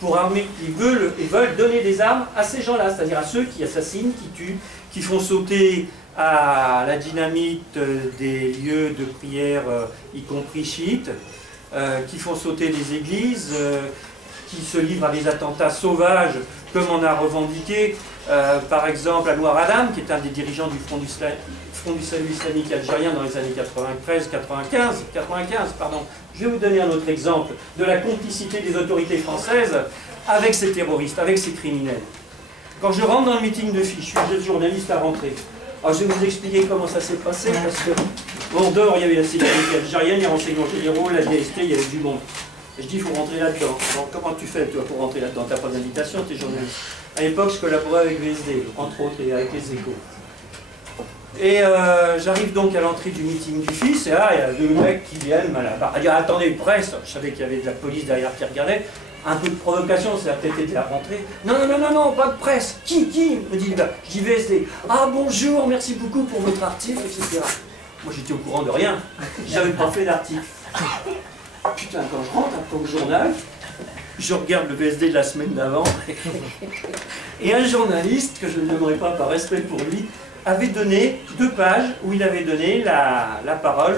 pour armer, ils veulent donner des armes à ces gens-là, c'est-à-dire à ceux qui assassinent, qui tuent, qui font sauter à la dynamite des lieux de prière, y compris chiites, qui font sauter des églises, qui se livrent à des attentats sauvages, comme on a revendiqué, par exemple, Anwar Adam, qui est un des dirigeants du Front du Salut islamique algérien dans les années 95, pardon. Je vais vous donner un autre exemple de la complicité des autorités françaises avec ces terroristes, avec ces criminels. Quand je rentre dans le meeting de fiches, je suis le journaliste à rentrer. Alors je vais vous expliquer comment ça s'est passé, parce que bon, dehors, il y avait la sécurité algérienne, les renseignements généraux, la DST, il y avait du monde. Et je dis, il faut rentrer là-dedans. Alors comment tu fais, toi, pour rentrer là-dedans? Tu n'as pas d'invitation, tu es journaliste. À l'époque, je collaborais avec VSD, entre autres, et avec les Échos. Et j'arrive donc à l'entrée du meeting du fils, et là, il y a deux mecs qui viennent, à dire, attendez, presse, je savais qu'il y avait de la police derrière qui regardait, un peu de provocation, ça a peut-être été la rentrée. Non, pas de presse. Qui me dit le gars. Je dis VSD. Ah bonjour, merci beaucoup pour votre article, etc. Moi j'étais au courant de rien, j'avais pas fait d'article. Putain, quand je rentre, après au journal, je regarde le VSD de la semaine d'avant, et un journaliste, que je ne nommerai pas par respect pour lui, avait donné 2 pages où il avait donné la parole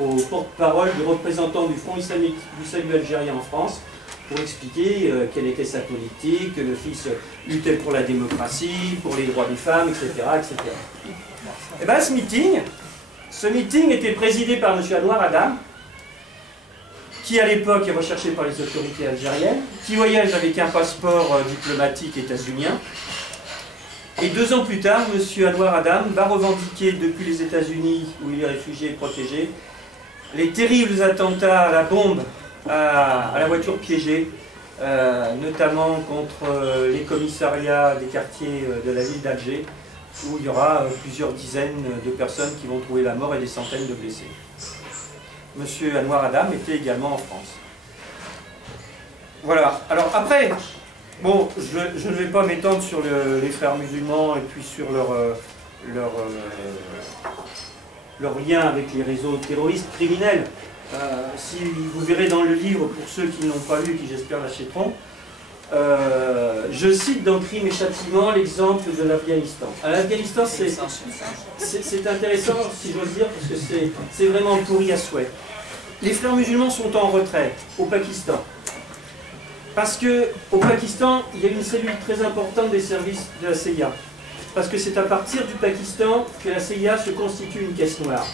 au porte-parole du représentant du Front islamique du salut algérien en France pour expliquer quelle était sa politique, que le fils luttait pour la démocratie, pour les droits des femmes, etc. etc. Et bien ce meeting était présidé par M. Anwar Adam, qui à l'époque est recherché par les autorités algériennes, qui voyage avec un passeport diplomatique états-unien. Et 2 ans plus tard, M. Anwar Adam va revendiquer depuis les États-Unis, où il est réfugié et protégé, les terribles attentats à la bombe, à la voiture piégée, notamment contre les commissariats des quartiers de la ville d'Alger, où il y aura plusieurs dizaines de personnes qui vont trouver la mort et des centaines de blessés. M. Anwar Adam était également en France. Voilà. Alors après, bon, je ne vais pas m'étendre sur les frères musulmans et puis sur leur lien avec les réseaux terroristes criminels. Si vous verrez dans le livre, pour ceux qui ne l'ont pas lu et qui j'espère l'achèteront, je cite dans Crimes et Châtiments l'exemple de l'Afghanistan. L'Afghanistan, c'est intéressant, si j'ose dire, parce que c'est vraiment pourri à souhait. Les frères musulmans sont en retrait au Pakistan. Parce qu'au Pakistan, il y a une cellule très importante des services de la CIA. Parce que c'est à partir du Pakistan que la CIA se constitue une caisse noire.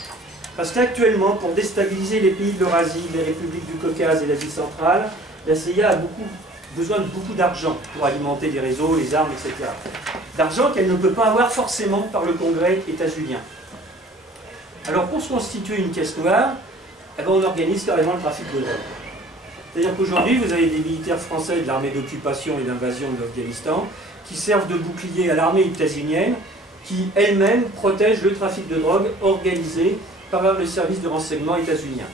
Parce qu'actuellement, pour déstabiliser les pays de l'Eurasie, les républiques du Caucase et l'Asie centrale, la CIA a besoin de beaucoup d'argent pour alimenter les réseaux, les armes, etc. D'argent qu'elle ne peut pas avoir forcément par le Congrès états-unien. Alors pour se constituer une caisse noire, eh ben, on organise carrément le trafic de drogue. C'est-à-dire qu'aujourd'hui, vous avez des militaires français de l'armée d'occupation et d'invasion de l'Afghanistan qui servent de bouclier à l'armée états-unienne qui elle-même protège le trafic de drogue organisé par le service de renseignement états-unien.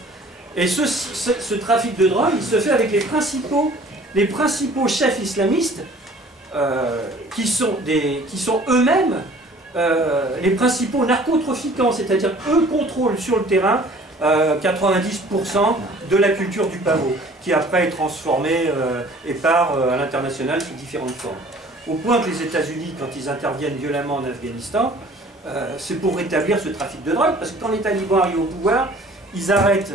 Et ce trafic de drogue, il se fait avec les principaux chefs islamistes qui sont eux-mêmes les principaux narcotrafiquants, c'est-à-dire eux contrôlent sur le terrain 90% de la culture du pavot, qui après est transformée et part à l'international sous différentes formes. Au point que les États-Unis, quand ils interviennent violemment en Afghanistan, c'est pour rétablir ce trafic de drogue, parce que quand les talibans arrivent au pouvoir, ils arrêtent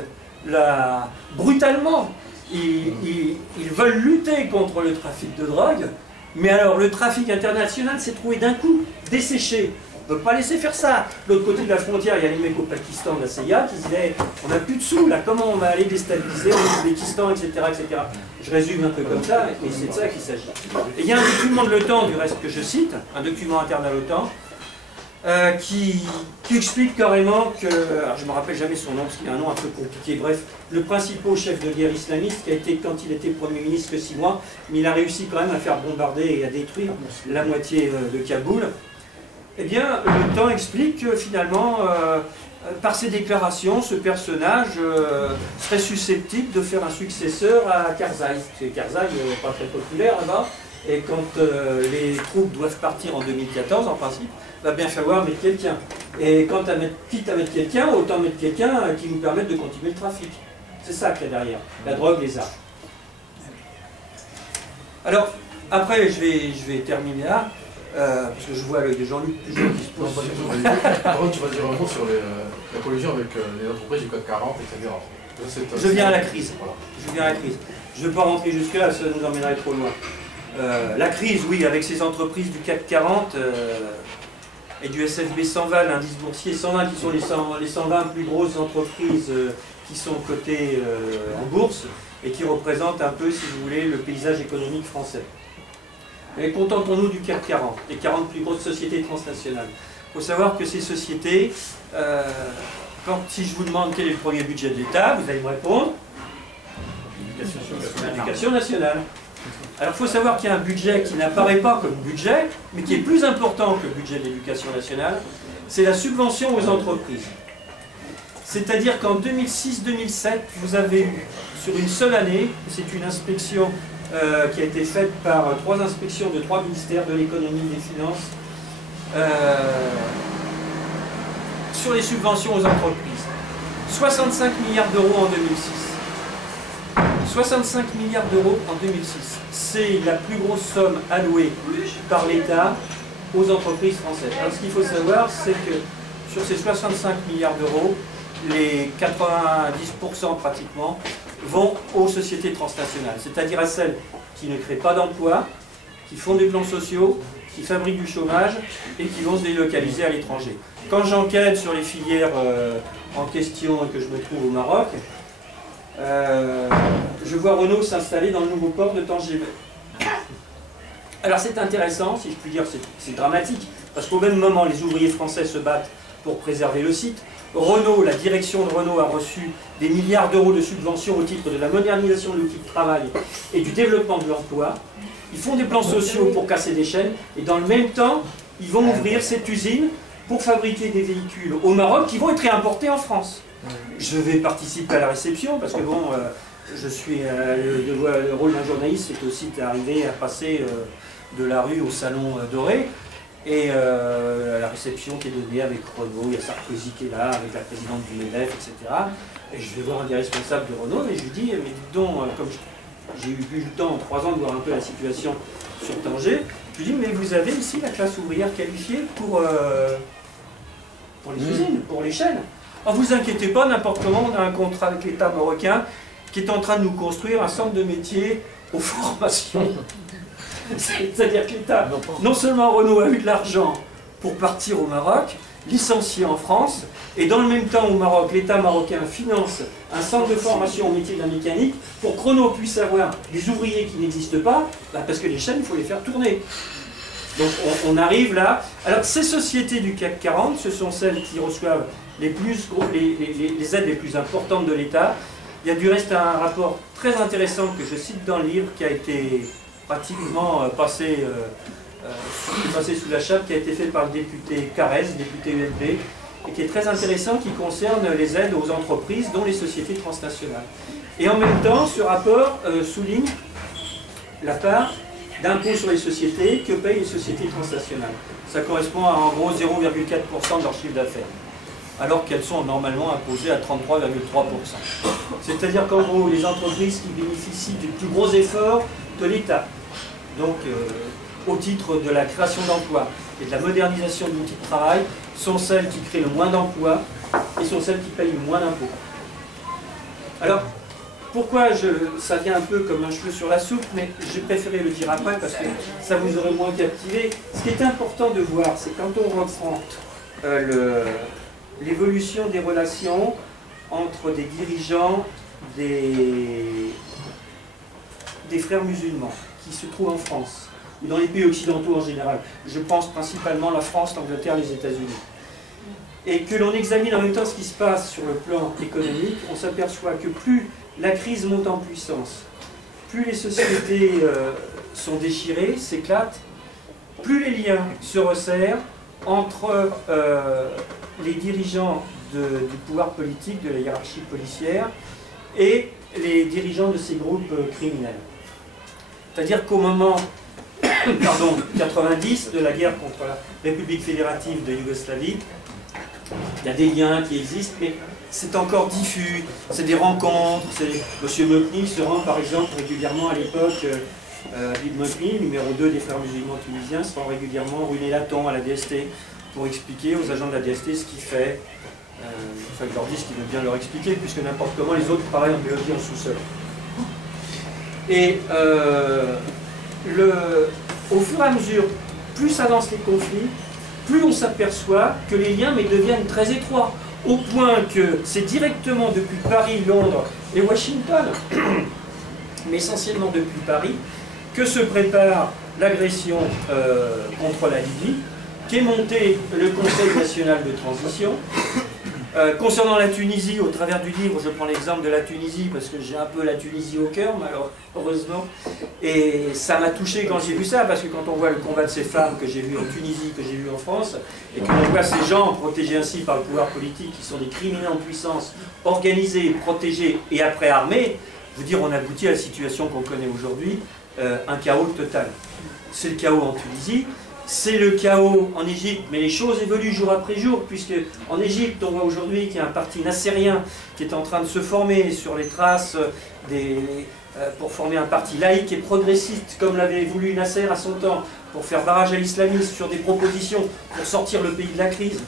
brutalement. Ils veulent lutter contre le trafic de drogue, mais alors le trafic international s'est trouvé d'un coup desséché. On ne peut pas laisser faire ça. De l'autre côté de la frontière, il y a les mecs au Pakistan de la CIA qui disaient on n'a plus de sous, là, comment on va aller déstabiliser l'Ouzbékistan, etc., etc. Je résume un peu comme ça, mais c'est de ça qu'il s'agit. Et il y a un document de l'OTAN, du reste, que je cite, un document interne à l'OTAN, qui explique carrément que, alors je ne me rappelle jamais son nom parce qu'il a un nom un peu compliqué, bref, le principal chef de guerre islamiste qui a été, quand il était Premier ministre, que 6 mois, mais il a réussi quand même à faire bombarder et à détruire la moitié de Kaboul. Eh bien, le temps explique que finalement, par ses déclarations, ce personnage serait susceptible de faire un successeur à Karzai. Parce que Karzai n'est pas très populaire là-bas, et quand les troupes doivent partir en 2014, en principe, va bien falloir mettre quelqu'un. Et quitte à mettre quelqu'un, autant mettre quelqu'un qui nous permette de continuer le trafic. C'est ça qu'il y a derrière, la drogue, les armes. Alors, après, je vais terminer là. Parce que je vois l'œil de Jean-Luc toujours qui se pose. Par contre, tu vas dire un mot sur la collusion avec les entreprises du CAC 40, etc. Je viens à la crise. Voilà. Je viens à la crise. Je ne veux pas rentrer jusque-là, ça nous emmènerait trop loin. La crise, oui, avec ces entreprises du CAC 40 et du SFB 120, l'indice boursier 120, qui sont les 120 plus grosses entreprises qui sont cotées en bourse et qui représentent un peu, si vous voulez, le paysage économique français. Mais contentons-nous du CAC 40, les 40 plus grosses sociétés transnationales. Il faut savoir que ces sociétés, si je vous demande quel est le premier budget de l'État, vous allez me répondre l'éducation nationale. Alors il faut savoir qu'il y a un budget qui n'apparaît pas comme budget, mais qui est plus important que le budget de l'éducation nationale, c'est la subvention aux entreprises. C'est-à-dire qu'en 2006-2007, vous avez eu, sur une seule année, c'est une inspection qui a été faite par 3 inspections de 3 ministères de l'économie et des finances sur les subventions aux entreprises. 65 milliards d'euros en 2006. 65 milliards d'euros en 2006. C'est la plus grosse somme allouée par l'État aux entreprises françaises. Alors, ce qu'il faut savoir, c'est que sur ces 65 milliards d'euros, les 90% pratiquement, vont aux sociétés transnationales, c'est-à-dire à celles qui ne créent pas d'emplois, qui font des plans sociaux, qui fabriquent du chômage et qui vont se délocaliser à l'étranger. Quand j'enquête sur les filières en question et que je me trouve au Maroc, je vois Renault s'installer dans le nouveau port de Tanger. Alors c'est intéressant, si je puis dire, c'est dramatique, parce qu'au même moment, les ouvriers français se battent pour préserver le site. Renault, la direction de Renault a reçu des milliards d'euros de subventions au titre de la modernisation de l'outil de travail et du développement de l'emploi. Ils font des plans sociaux pour casser des chaînes et dans le même temps, ils vont ouvrir cette usine pour fabriquer des véhicules au Maroc qui vont être réimportés en France. Je vais participer à la réception parce que bon, je suis le rôle d'un journaliste, c'est aussi d'arriver à passer de la rue au salon doré. Et la réception qui est donnée avec Renault, il y a Sarkozy qui est là, avec la présidente du MEDEF, etc. Et je vais voir un des responsables de Renault et je lui dis, mais dites donc, comme j'ai eu le temps en 3 ans de voir un peu la situation sur Tanger, je lui dis, mais vous avez ici la classe ouvrière qualifiée pour les usines, pour les chaînes. Ne vous inquiétez pas, n'importe comment, on a un contrat avec l'État marocain qui est en train de nous construire un centre de métiers aux formations. C'est-à-dire que l'État, non seulement Renault a eu de l'argent pour partir au Maroc, licencié en France, et dans le même temps au Maroc, l'État marocain finance un centre de formation au métier de la mécanique pour que Renault puisse avoir des ouvriers qui n'existent pas, parce que les chaînes, il faut les faire tourner. Donc on arrive là. Alors ces sociétés du CAC 40, ce sont celles qui reçoivent les aides les plus importantes de l'État. Il y a du reste un rapport très intéressant que je cite dans le livre qui a été pratiquement passé sous la chape, qui a été fait par le député Carrez, député UMP, et qui est très intéressant, qui concerne les aides aux entreprises, dont les sociétés transnationales. Et en même temps, ce rapport souligne la part d'impôts sur les sociétés que payent les sociétés transnationales. Ça correspond à en gros 0,4% de leur chiffre d'affaires, alors qu'elles sont normalement imposées à 33,3%. C'est-à-dire qu'en gros, les entreprises qui bénéficient du plus gros effort de l'État, donc au titre de la création d'emplois et de la modernisation de l'outil de travail, sont celles qui créent le moins d'emplois et sont celles qui payent le moins d'impôts. Alors, pourquoi ça vient un peu comme un cheveu sur la soupe, mais j'ai préféré le dire après parce que ça vous aurait moins captivé. Ce qui est important de voir, c'est quand on reprend l'évolution des relations entre des dirigeants des frères musulmans qui se trouvent en France, ou dans les pays occidentaux en général. Je pense principalement à la France, l'Angleterre, les États-Unis. Et que l'on examine en même temps ce qui se passe sur le plan économique, on s'aperçoit que plus la crise monte en puissance, plus les sociétés sont déchirées, s'éclatent, plus les liens se resserrent entre les dirigeants du pouvoir politique, de la hiérarchie policière, et les dirigeants de ces groupes criminels. C'est-à-dire qu'au moment 90 de la guerre contre la République fédérative de Yougoslavie, il y a des liens qui existent, mais c'est encore diffus, c'est des rencontres. M. Mokni se rend par exemple régulièrement à l'époque, Habib Mokni, numéro 2 des frères musulmans tunisiens, se rend régulièrement rue Nélaton à la DST pour expliquer aux agents de la DST ce qu'il fait. Enfin, il leur dit ce qu'il veut bien leur expliquer, puisque n'importe comment les autres travaillent en mélodie en sous-sol. Et au fur et à mesure, plus avancent les conflits, plus on s'aperçoit que les liens deviennent très étroits, au point que c'est directement depuis Paris, Londres et Washington, mais essentiellement depuis Paris, que se prépare l'agression contre la Libye, qu'est monté le Conseil national de transition. Concernant la Tunisie, au travers du livre, je prends l'exemple de la Tunisie parce que j'ai un peu la Tunisie au cœur, malheureusement. Et ça m'a touché quand j'ai vu ça, parce que quand on voit le combat de ces femmes que j'ai vu en Tunisie, que j'ai vu en France, et qu'on voit ces gens protégés ainsi par le pouvoir politique, qui sont des criminels en puissance, organisés, protégés et après armés, je veux dire, on aboutit à la situation qu'on connaît aujourd'hui, un chaos total. C'est le chaos en Tunisie. C'est le chaos en Égypte, mais les choses évoluent jour après jour, puisque en Égypte, on voit aujourd'hui qu'il y a un parti nassérien qui est en train de se former sur les traces pour former un parti laïque et progressiste, comme l'avait voulu Nasser à son temps, pour faire barrage à l'islamisme sur des propositions pour sortir le pays de la crise.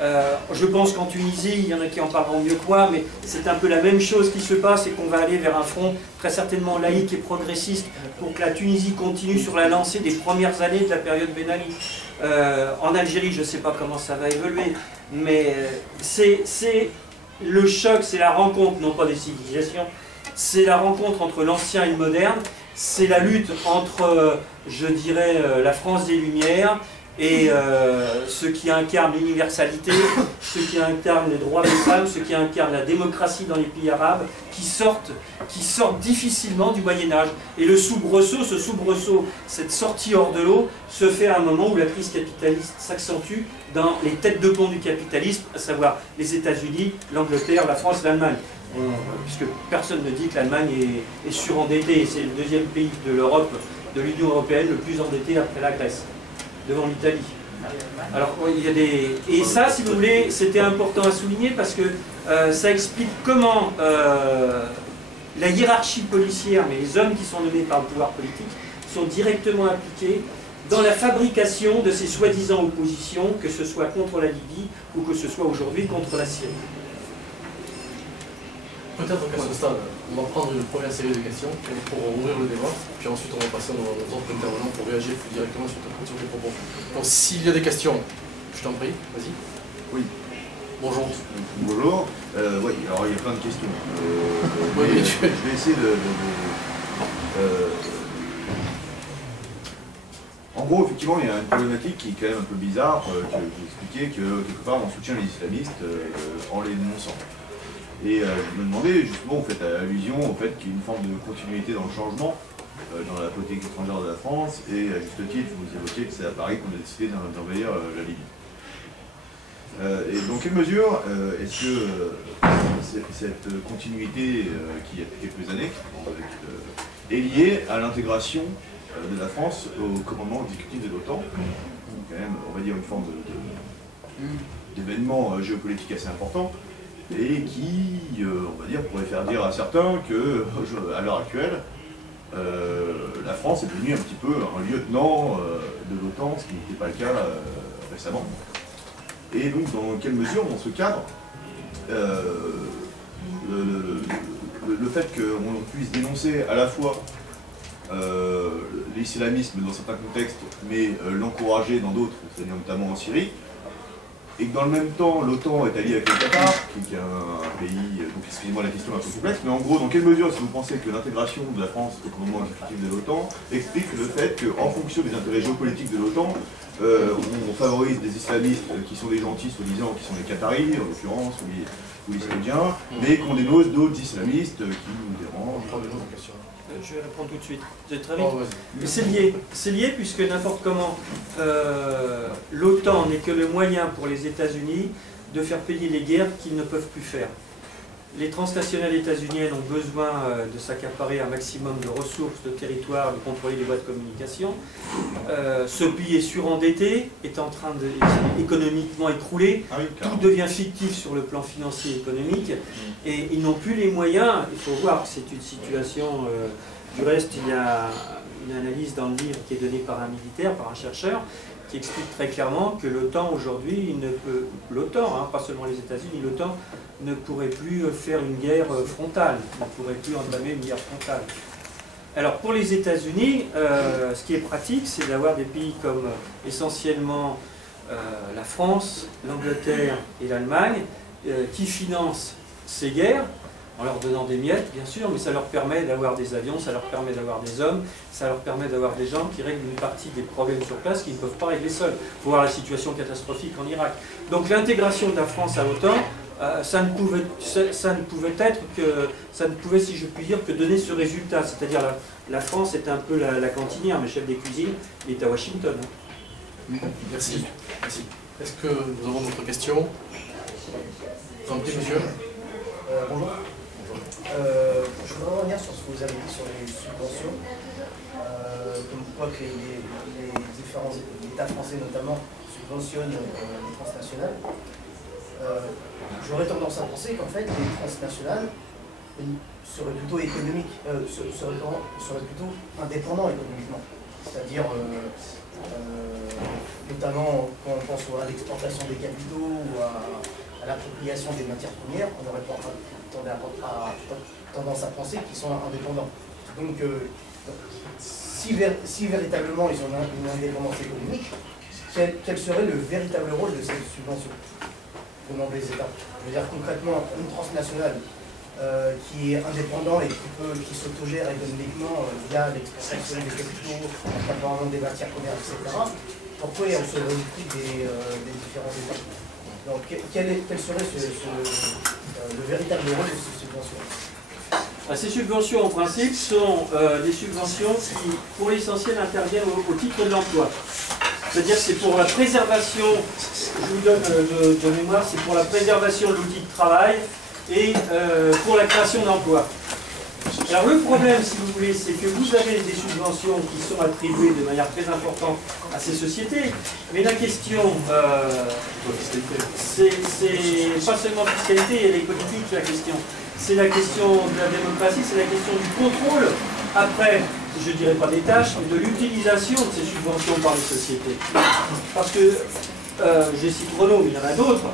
Je pense qu'en Tunisie, il y en a qui en parleront mieux que moi, mais c'est un peu la même chose qui se passe et qu'on va aller vers un front très certainement laïque et progressiste pour que la Tunisie continue sur la lancée des premières années de la période Ben Ali. En Algérie, je ne sais pas comment ça va évoluer, mais c'est le choc, c'est la rencontre, non pas des civilisations, c'est la rencontre entre l'ancien et le moderne, c'est la lutte entre, je dirais, la France des Lumières et ceux qui incarnent l'universalité, ceux qui incarnent les droits des femmes, ceux qui incarnent la démocratie dans les pays arabes, qui sortent difficilement du Moyen-Âge. Et le soubresaut, cette sortie hors de l'eau, se fait à un moment où la crise capitaliste s'accentue dans les têtes de pont du capitalisme, à savoir les États-Unis, l'Angleterre, la France, l'Allemagne. Puisque personne ne dit que l'Allemagne est surendettée, c'est le deuxième pays de l'Europe, de l'Union européenne, le plus endetté après la Grèce, devant l'Italie. Alors, il y a des... Et ça, si vous voulez, c'était important à souligner parce que ça explique comment la hiérarchie policière, mais les hommes qui sont nommés par le pouvoir politique, sont directement impliqués dans la fabrication de ces soi-disant oppositions, que ce soit contre la Libye ou que ce soit aujourd'hui contre la Syrie. Peut-être qu'à ce stade, on va prendre une première série de questions pour ouvrir le débat, puis ensuite on va passer à nos autres intervenants pour réagir plus directement sur tes propos. Donc s'il y a des questions, je t'en prie, vas-y. Oui. Bonjour. Bonjour. Oui, alors il y a plein de questions. Oui, je vais essayer En gros, effectivement, il y a une problématique qui est quand même un peu bizarre, que j'ai expliqué, que quelque part on soutient les islamistes en les dénonçant. Et je me demandais, justement, vous faites allusion au fait qu'il y a une forme de continuité dans le changement, dans la politique étrangère de la France, et à juste titre, vous évoquez que c'est à Paris qu'on a décidé d'envahir la Libye. Et dans quelle mesure est-ce que cette continuité qui a quelques années est liée à l'intégration de la France au commandement exécutif de l'OTAN, quand même, on va dire, une forme d'événement géopolitique assez important, et qui, on va dire, pourrait faire dire à certains que, à l'heure actuelle, la France est devenue un petit peu un lieutenant de l'OTAN, ce qui n'était pas le cas récemment. Et donc, dans quelle mesure, dans ce cadre, le fait qu'on puisse dénoncer à la fois l'islamisme dans certains contextes, mais l'encourager dans d'autres, c'est-à-dire notamment en Syrie, et que dans le même temps, l'OTAN est allié avec le Qatar, qui est un pays, donc excusez-moi la question est un peu complexe, mais en gros, dans quelle mesure est-ce que vous pensez que l'intégration de la France au commandement exécutif de l'OTAN explique le fait qu'en fonction des intérêts géopolitiques de l'OTAN, on favorise des islamistes qui sont des gentils, soi-disant, qui sont les Qataris, en l'occurrence, ou les Saoudiens, mais qu'on dénonce d'autres islamistes qui nous dérangent. Je vais répondre tout de suite. Très vite. Mais c'est lié puisque n'importe comment, l'OTAN n'est que le moyen pour les États-Unis de faire payer les guerres qu'ils ne peuvent plus faire. Les transnationales états-uniennes ont besoin de s'accaparer un maximum de ressources, de territoire, de contrôler les voies de communication. Ce pays est surendetté, est en train de économiquement écroulé. Ah oui, tout devient fictif sur le plan financier et économique. Et ils n'ont plus les moyens. Il faut voir que c'est une situation... du reste, il y a une analyse dans le livre qui est donnée par un militaire, par un chercheur, qui explique très clairement que l'OTAN aujourd'hui ne peut... L'OTAN, pas seulement les États-Unis, l'OTAN ne pourrait plus faire une guerre frontale, ne pourrait plus entamer une guerre frontale. Alors pour les États-Unis, ce qui est pratique, c'est d'avoir des pays comme essentiellement la France, l'Angleterre et l'Allemagne qui financent ces guerres, en leur donnant des miettes, bien sûr, mais ça leur permet d'avoir des avions, ça leur permet d'avoir des hommes, ça leur permet d'avoir des gens qui règlent une partie des problèmes sur place qu'ils ne peuvent pas régler seuls. Il faut voir la situation catastrophique en Irak. Donc l'intégration de la France à l'OTAN, ça ne pouvait, si je puis dire, que donner ce résultat. C'est-à-dire la France est un peu la cantinière, mais chef des cuisines, il est à Washington. Merci. Merci. Est-ce que nous avons d'autres questions? Tranquille, monsieur. Bonjour. Je voudrais revenir sur ce que vous avez dit sur les subventions, comme quoi que les différents États français notamment subventionnent les transnationales. J'aurais tendance à penser qu'en fait les transnationales seraient plutôt économiques, seraient plutôt indépendants économiquement. c'est-à-dire notamment quand on pense à l'exportation des capitaux ou à l'appropriation des matières premières, on aurait tendance à penser qu'ils sont indépendants. Donc, si véritablement ils ont une indépendance économique, quel serait le véritable rôle de cette subvention venant des États? Je veux dire concrètement, une transnationale qui est indépendant et qui s'autogère économiquement via l'exportation des capitaux, l'accaparement des matières premières, etc. Pourquoi on se réunit des différents États? Donc quel serait le véritable rôle de ces subventions? Ces subventions, en principe, sont des subventions qui, pour l'essentiel, interviennent au titre de l'emploi. C'est-à-dire que c'est pour la préservation, je vous donne de mémoire, c'est pour la préservation de l'outil de travail et pour la création d'emplois. Alors le problème, si vous voulez, c'est que vous avez des subventions qui sont attribuées de manière très importante à ces sociétés, mais la question, c'est pas seulement fiscalité, elle est politique la question. C'est la question de la démocratie, c'est la question du contrôle, après, je ne dirais pas des tâches, mais de l'utilisation de ces subventions par les sociétés. Parce que, je cite Renault, mais il y en a d'autres,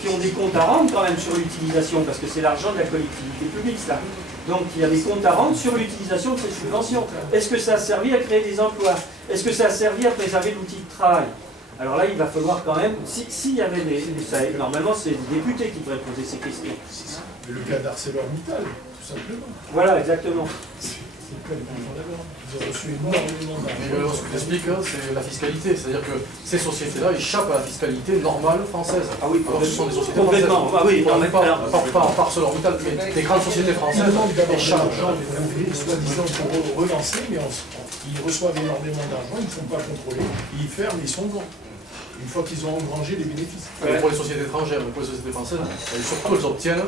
qui ont des comptes à rendre quand même sur l'utilisation, parce que c'est l'argent de la collectivité publique, ça. Donc il y a des comptes à rendre sur l'utilisation de ces subventions. Est-ce que ça a servi à créer des emplois? Est-ce que ça a servi à préserver l'outil de travail? Alors là, il va falloir quand même, s'il y avait normalement c'est les députés qui devraient poser ces questions. Le cas d'ArcelorMittal, tout simplement. Voilà, exactement. Ils ont reçu énormément d'argent. Ce que j'explique, c'est la fiscalité. C'est-à-dire que ces sociétés-là échappent à la fiscalité normale française. Ah oui, alors, ce sont des sociétés complètement. françaises. Ah oui, pas ArcelorMittal, mais des grandes sociétés françaises échappent. Soi-disant pour relancer, mais ils reçoivent énormément d'argent, ils ne sont pas contrôlés, ils ferment, ils sont grands. Une fois qu'ils ont engrangé les bénéfices. Ouais. Pour les sociétés étrangères, mais pour les sociétés françaises, surtout elles obtiennent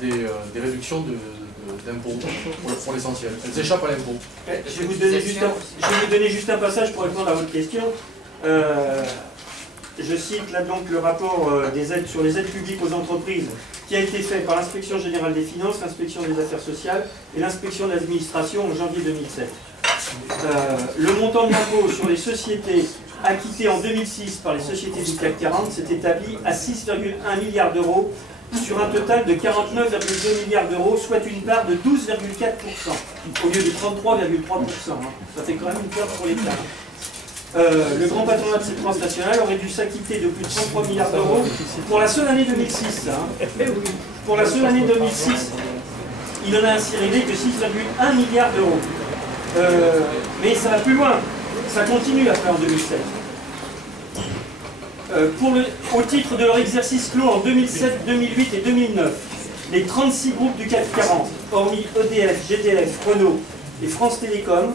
des réductions d'impôts pour l'essentiel. Elles échappent à l'impôt. Je vais vous donner juste un passage pour répondre à votre question. Je cite là donc le rapport des aides sur les aides publiques aux entreprises qui a été fait par l'Inspection générale des finances, l'Inspection des affaires sociales et l'Inspection de l'administration en janvier 2007. Le montant de l'impôt sur les sociétés acquitté en 2006 par les sociétés du CAC 40 s'est établi à 6,1 milliards d'euros sur un total de 49,2 milliards d'euros, soit une part de 12,4% au lieu de 33,3%. Ça fait quand même une perte pour l'État. Le grand patronat de cette transnationale aurait dû s'acquitter de plus de 33 milliards d'euros pour la seule année 2006. Pour la seule année 2006, il en a ainsi réglé que 6,1 milliards d'euros. Mais ça va plus loin. Ça continue après en 2007. Au titre de leur exercice clos en 2007, 2008 et 2009, les 36 groupes du CAC 40, hormis EDF, GDF, Renault et France Télécom,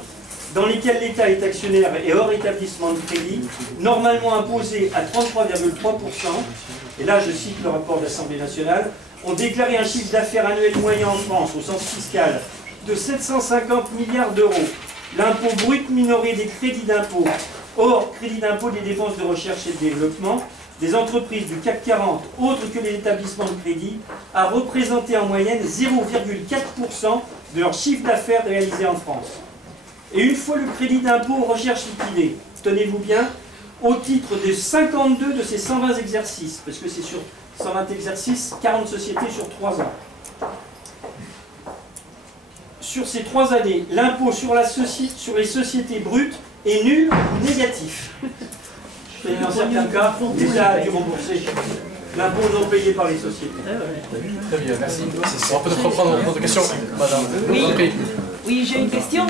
dans lesquels l'État est actionnaire et hors établissement de crédit, normalement imposés à 33,3%, et là je cite le rapport de l'Assemblée nationale, ont déclaré un chiffre d'affaires annuel moyen en France, au sens fiscal, de 750 milliards d'euros. L'impôt brut minoré des crédits d'impôt, hors crédit d'impôt des dépenses de recherche et de développement, des entreprises du CAC 40, autres que les établissements de crédit, a représenté en moyenne 0,4% de leur chiffre d'affaires réalisé en France. Et une fois le crédit d'impôt recherche liquidé, tenez-vous bien, au titre de 52 de ces 120 exercices, parce que c'est sur 120 exercices, 40 sociétés sur 3 ans. Sur ces 3 années, l'impôt sur les sociétés brutes est nul ou négatif. Et dans certains cas, l'État a dû rembourser l'impôt non payé par les sociétés. Très bien, merci. On va peut-être reprendre notre question, madame. Oui, j'ai une question.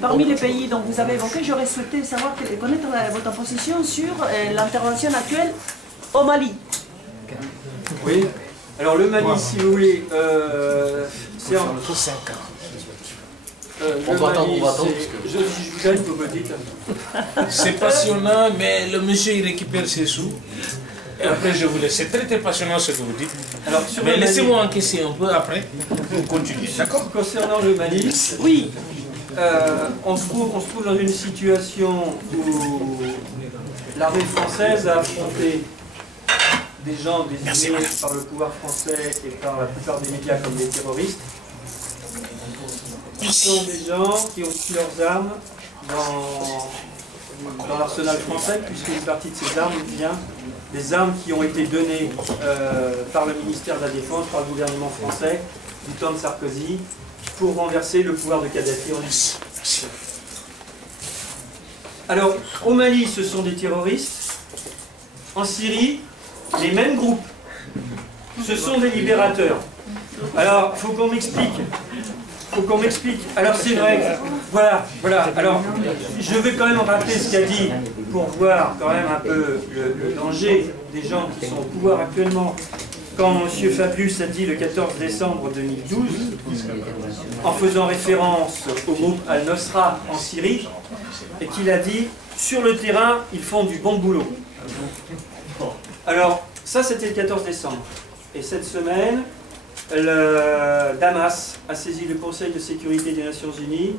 Parmi les pays dont vous avez évoqué, j'aurais souhaité savoir, connaître votre position sur l'intervention actuelle au Mali. Oui. Alors le Mali, si vous voulez, c'est en... On va attendre. Je vous gagne, vous me dites. C'est passionnant, mais le monsieur il récupère ses sous. Et après je vous laisse. C'est très passionnant ce que vous dites. Alors, mais laissez-moi encaisser un peu après pour continuer. D'accord? Concernant le Mali, oui, on se trouve dans une situation où l'armée française a affronté des gens désignés par le pouvoir français et par la plupart des médias comme des terroristes. Ce sont des gens qui ont pris leurs armes dans dans l'arsenal français, puisqu'une partie de ces armes vient des armes qui ont été données par le ministère de la Défense, par le gouvernement français, du temps de Sarkozy, pour renverser le pouvoir de Kadhafi en Libye. Alors, au Mali, ce sont des terroristes. En Syrie, les mêmes groupes. Ce sont des libérateurs. Alors, il faut qu'on m'explique. Alors, c'est vrai. Voilà. Alors, je vais quand même rappeler ce qu'a dit, pour voir quand même un peu le danger des gens qui sont au pouvoir actuellement. Quand M. Fabius a dit le 14 décembre 2012, en faisant référence au groupe Al-Nosra en Syrie, et qu'il a dit, sur le terrain, ils font du bon boulot. Alors, ça c'était le 14 décembre. Et cette semaine, Damas a saisi le Conseil de sécurité des Nations Unies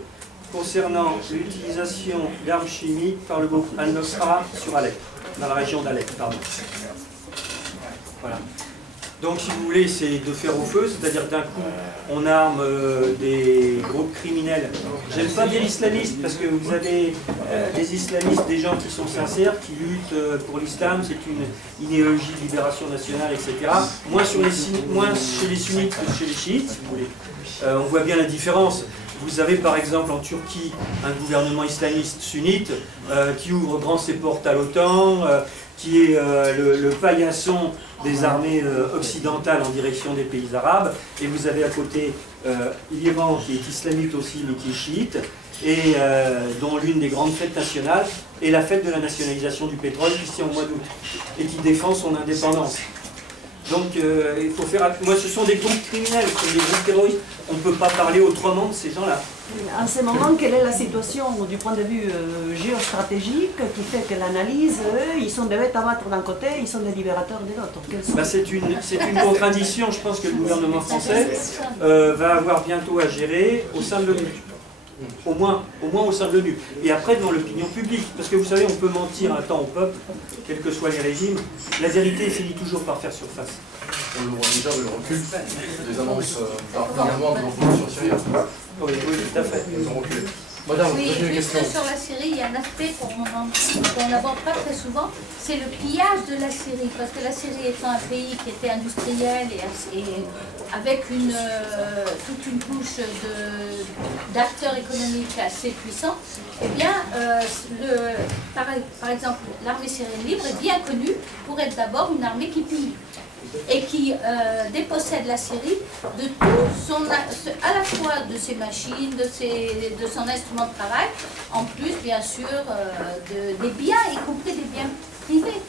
concernant l'utilisation d'armes chimiques par le groupe Al-Nosra sur Alep, dans la région d'Alep, pardon. Voilà. Donc, si vous voulez, c'est de fer au feu, c'est-à-dire d'un coup, on arme des groupes criminels. J'aime pas dire islamistes, parce que vous avez des islamistes, des gens qui sont sincères, qui luttent pour l'islam, c'est une idéologie de libération nationale, etc. Moins chez les sunnites que chez les chiites, si vous voulez. On voit bien la différence. Vous avez par exemple en Turquie un gouvernement islamiste sunnite qui ouvre grand ses portes à l'OTAN, qui est le paillasson des armées occidentales en direction des pays arabes, et vous avez à côté l'Iran qui est islamite aussi mais qui est chiite, et dont l'une des grandes fêtes nationales est la fête de la nationalisation du pétrole ici en mois d'août, et qui défend son indépendance. Donc il faut faire... Moi ce sont des groupes criminels, ce sont des groupes terroristes, on ne peut pas parler autrement de ces gens-là. En ce moment, quelle est la situation du point de vue géostratégique qui fait que l'analyse, ils sont des bêtes à battre d'un côté, ils sont des libérateurs de l'autre? C'est une contradiction, je pense que le gouvernement français va avoir bientôt à gérer au sein de l'ONU. Au moins au sein de l'ONU. Et après devant l'opinion publique. Parce que vous savez, on peut mentir un temps au peuple, quels que soient les régimes. La vérité finit toujours par faire surface. On le voit déjà avec le recul des annonces dernièrement de l'opposition syrienne. Oui, tout à fait. Ils ont reculé. Madame, oui, vous avez une juste question? sur la Syrie, il y a un aspect qu'on n'aborde pas très souvent, c'est le pillage de la Syrie. Parce que la Syrie étant un pays qui était industriel et avec toute une couche d'acteurs économiques assez puissants, eh bien, par exemple, l'armée syrienne libre est bien connue pour être d'abord une armée qui pille et qui dépossède la Syrie de tout à la fois de ses machines, de son instrument de travail, en plus bien sûr des biens, y compris des biens privés.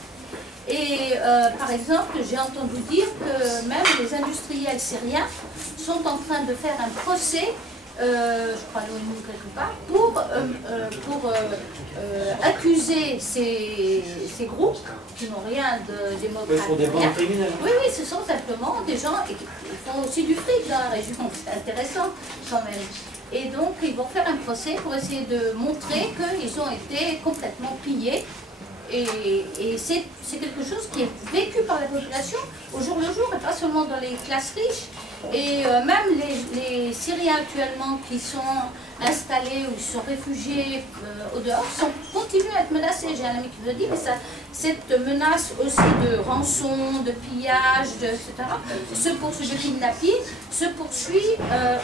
Et par exemple, j'ai entendu dire que même les industriels syriens sont en train de faire un procès, je crois à l'ONU quelque part, pour accuser ces groupes qui n'ont rien de démocratique. Pour des bandes criminelles. Oui, ce sont simplement des gens qui font aussi du fric dans la région, c'est intéressant quand même. Et donc ils vont faire un procès pour essayer de montrer qu'ils ont été complètement pillés. Et c'est quelque chose qui est vécu par la population au jour le jour, et pas seulement dans les classes riches. Et même les Syriens actuellement qui sont installés ou qui sont réfugiés au dehors continuent à être menacés. J'ai un ami qui me dit que cette menace aussi de rançon, de pillage, etc., de kidnapping, se poursuit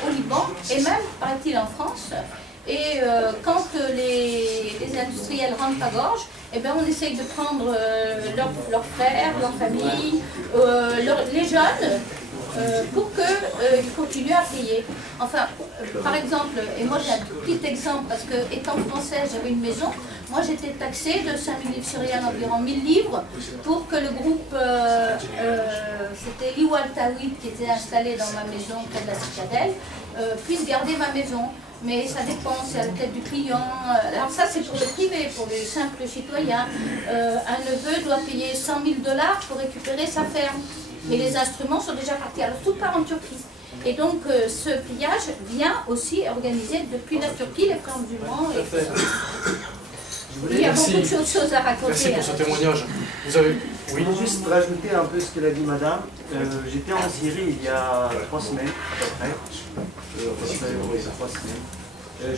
au Liban et même, paraît-il, en France. Et quand les industriels rentrent à gorge, eh bien, on essaye de prendre leurs frères, leurs familles, les jeunes, pour qu'ils continuent à payer. Enfin, par exemple, et moi j'ai un tout petit exemple, parce que étant française, j'avais une maison, moi j'étais taxée de 5 000 livres syriennes, environ 1000 livres, pour que le groupe, c'était l'Iwal Tawhid qui était installé dans ma maison près de la citadelle, puisse garder ma maison. Mais ça dépend, c'est à la tête du client. Alors ça c'est pour le privé, pour les simples citoyens. Un neveu doit payer 100 000 $ pour récupérer sa ferme. Et les instruments sont déjà partis. Alors tout part en Turquie. Et donc ce pillage vient aussi organisé depuis la Turquie, les frères musulmans. Il y a beaucoup de choses à raconter. Merci pour ce témoignage. Vous avez... Oui. Je voulais juste rajouter un peu ce qu'elle a dit madame. J'étais en Syrie il y a 3 semaines, à peu près. 3 semaines.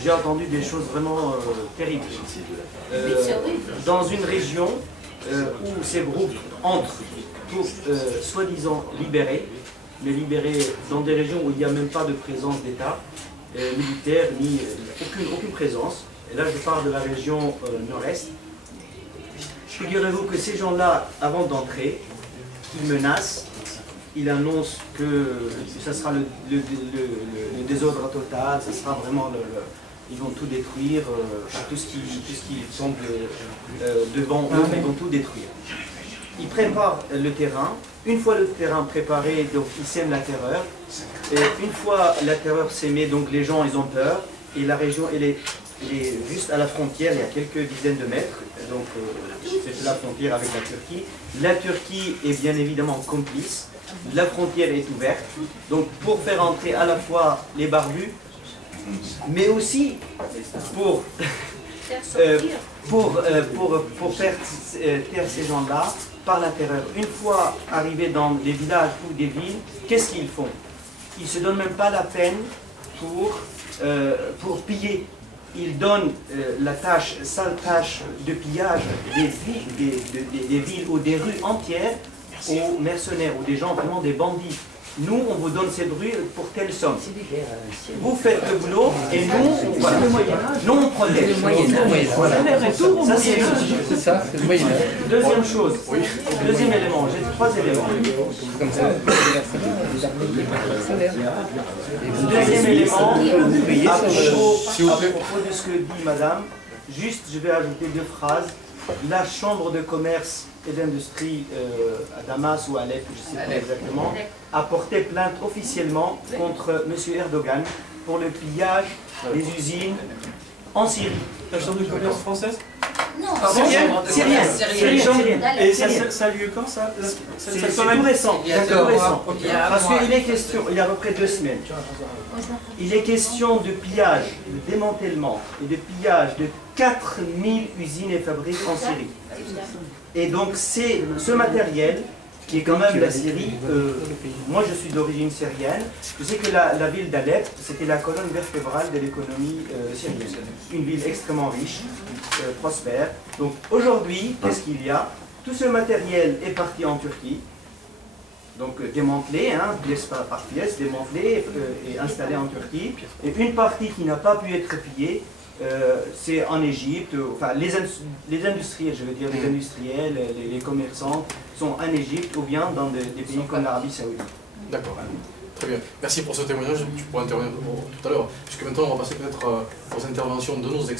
j'ai entendu des choses vraiment terribles. Dans une région où ces groupes entrent pour soi-disant libérer, mais libérer dans des régions où il n'y a même pas de présence d'État militaire, ni aucune présence. Et là, je parle de la région nord-est. Figurez-vous que ces gens-là, avant d'entrer, ils menacent, ils annoncent que ça sera le désordre total, ça sera vraiment ils vont tout détruire, tout ce qui tombe devant eux, ils vont tout détruire. Ils préparent le terrain. Une fois le terrain préparé, donc ils sèment la terreur. Et une fois la terreur sémée, donc les gens ils ont peur. Et la région elle est juste à la frontière, il y a quelques dizaines de mètres. Donc c'est la frontière avec la Turquie. La Turquie est bien évidemment complice. La frontière est ouverte. Donc pour faire entrer à la fois les barbus, mais aussi pour faire taire ces gens-là par la terreur. Une fois arrivés dans des villages ou des villes, qu'est-ce qu'ils font? Ils ne se donnent même pas la peine pour piller. Ils donnent la sale tâche de pillage des villes ou des rues entières aux mercenaires ou des gens, vraiment des bandits. Nous, on vous donne cette rue pour telle somme. Vous faites le boulot et nous, voilà. Nous on protège. Ça, c'est le Moyen-Âge. Deuxième chose, deuxième élément, j'ai 3 éléments. Deuxième élément, à propos de ce que dit madame, juste je vais ajouter 2 phrases. La chambre de commerce et d'industrie à Damas ou à Alep, je ne sais pas exactement, a porté plainte officiellement contre M. Erdogan pour le pillage des usines en Syrie. La chambre de commerce française? Non, Syrienne. Et ça a lieu quand ça? C'est tout récent. Parce qu'il est question, il y a à peu près 2 semaines, il est question de pillage, de démantèlement et de pillage de 4000 usines et fabriques en Syrie. Et donc c'est ce matériel qui est quand même la Syrie. Moi je suis d'origine syrienne. Je sais que la ville d'Alep, c'était la colonne vertébrale de l'économie syrienne. Une ville extrêmement riche, prospère. Donc aujourd'hui, qu'est-ce qu'il y a? Tout ce matériel est parti en Turquie. Donc démantelé, pièce par pièce, démantelé et installé en Turquie. Et une partie qui n'a pas pu être pillée, c'est en Égypte. Enfin, les industriels, je veux dire, les industriels, les commerçants sont en Égypte ou bien dans des pays comme l'Arabie Saoudite. D'accord. Très bien. Merci pour ce témoignage. Tu pourras intervenir tout à l'heure. Puisque maintenant, on va passer peut-être aux interventions de nos experts.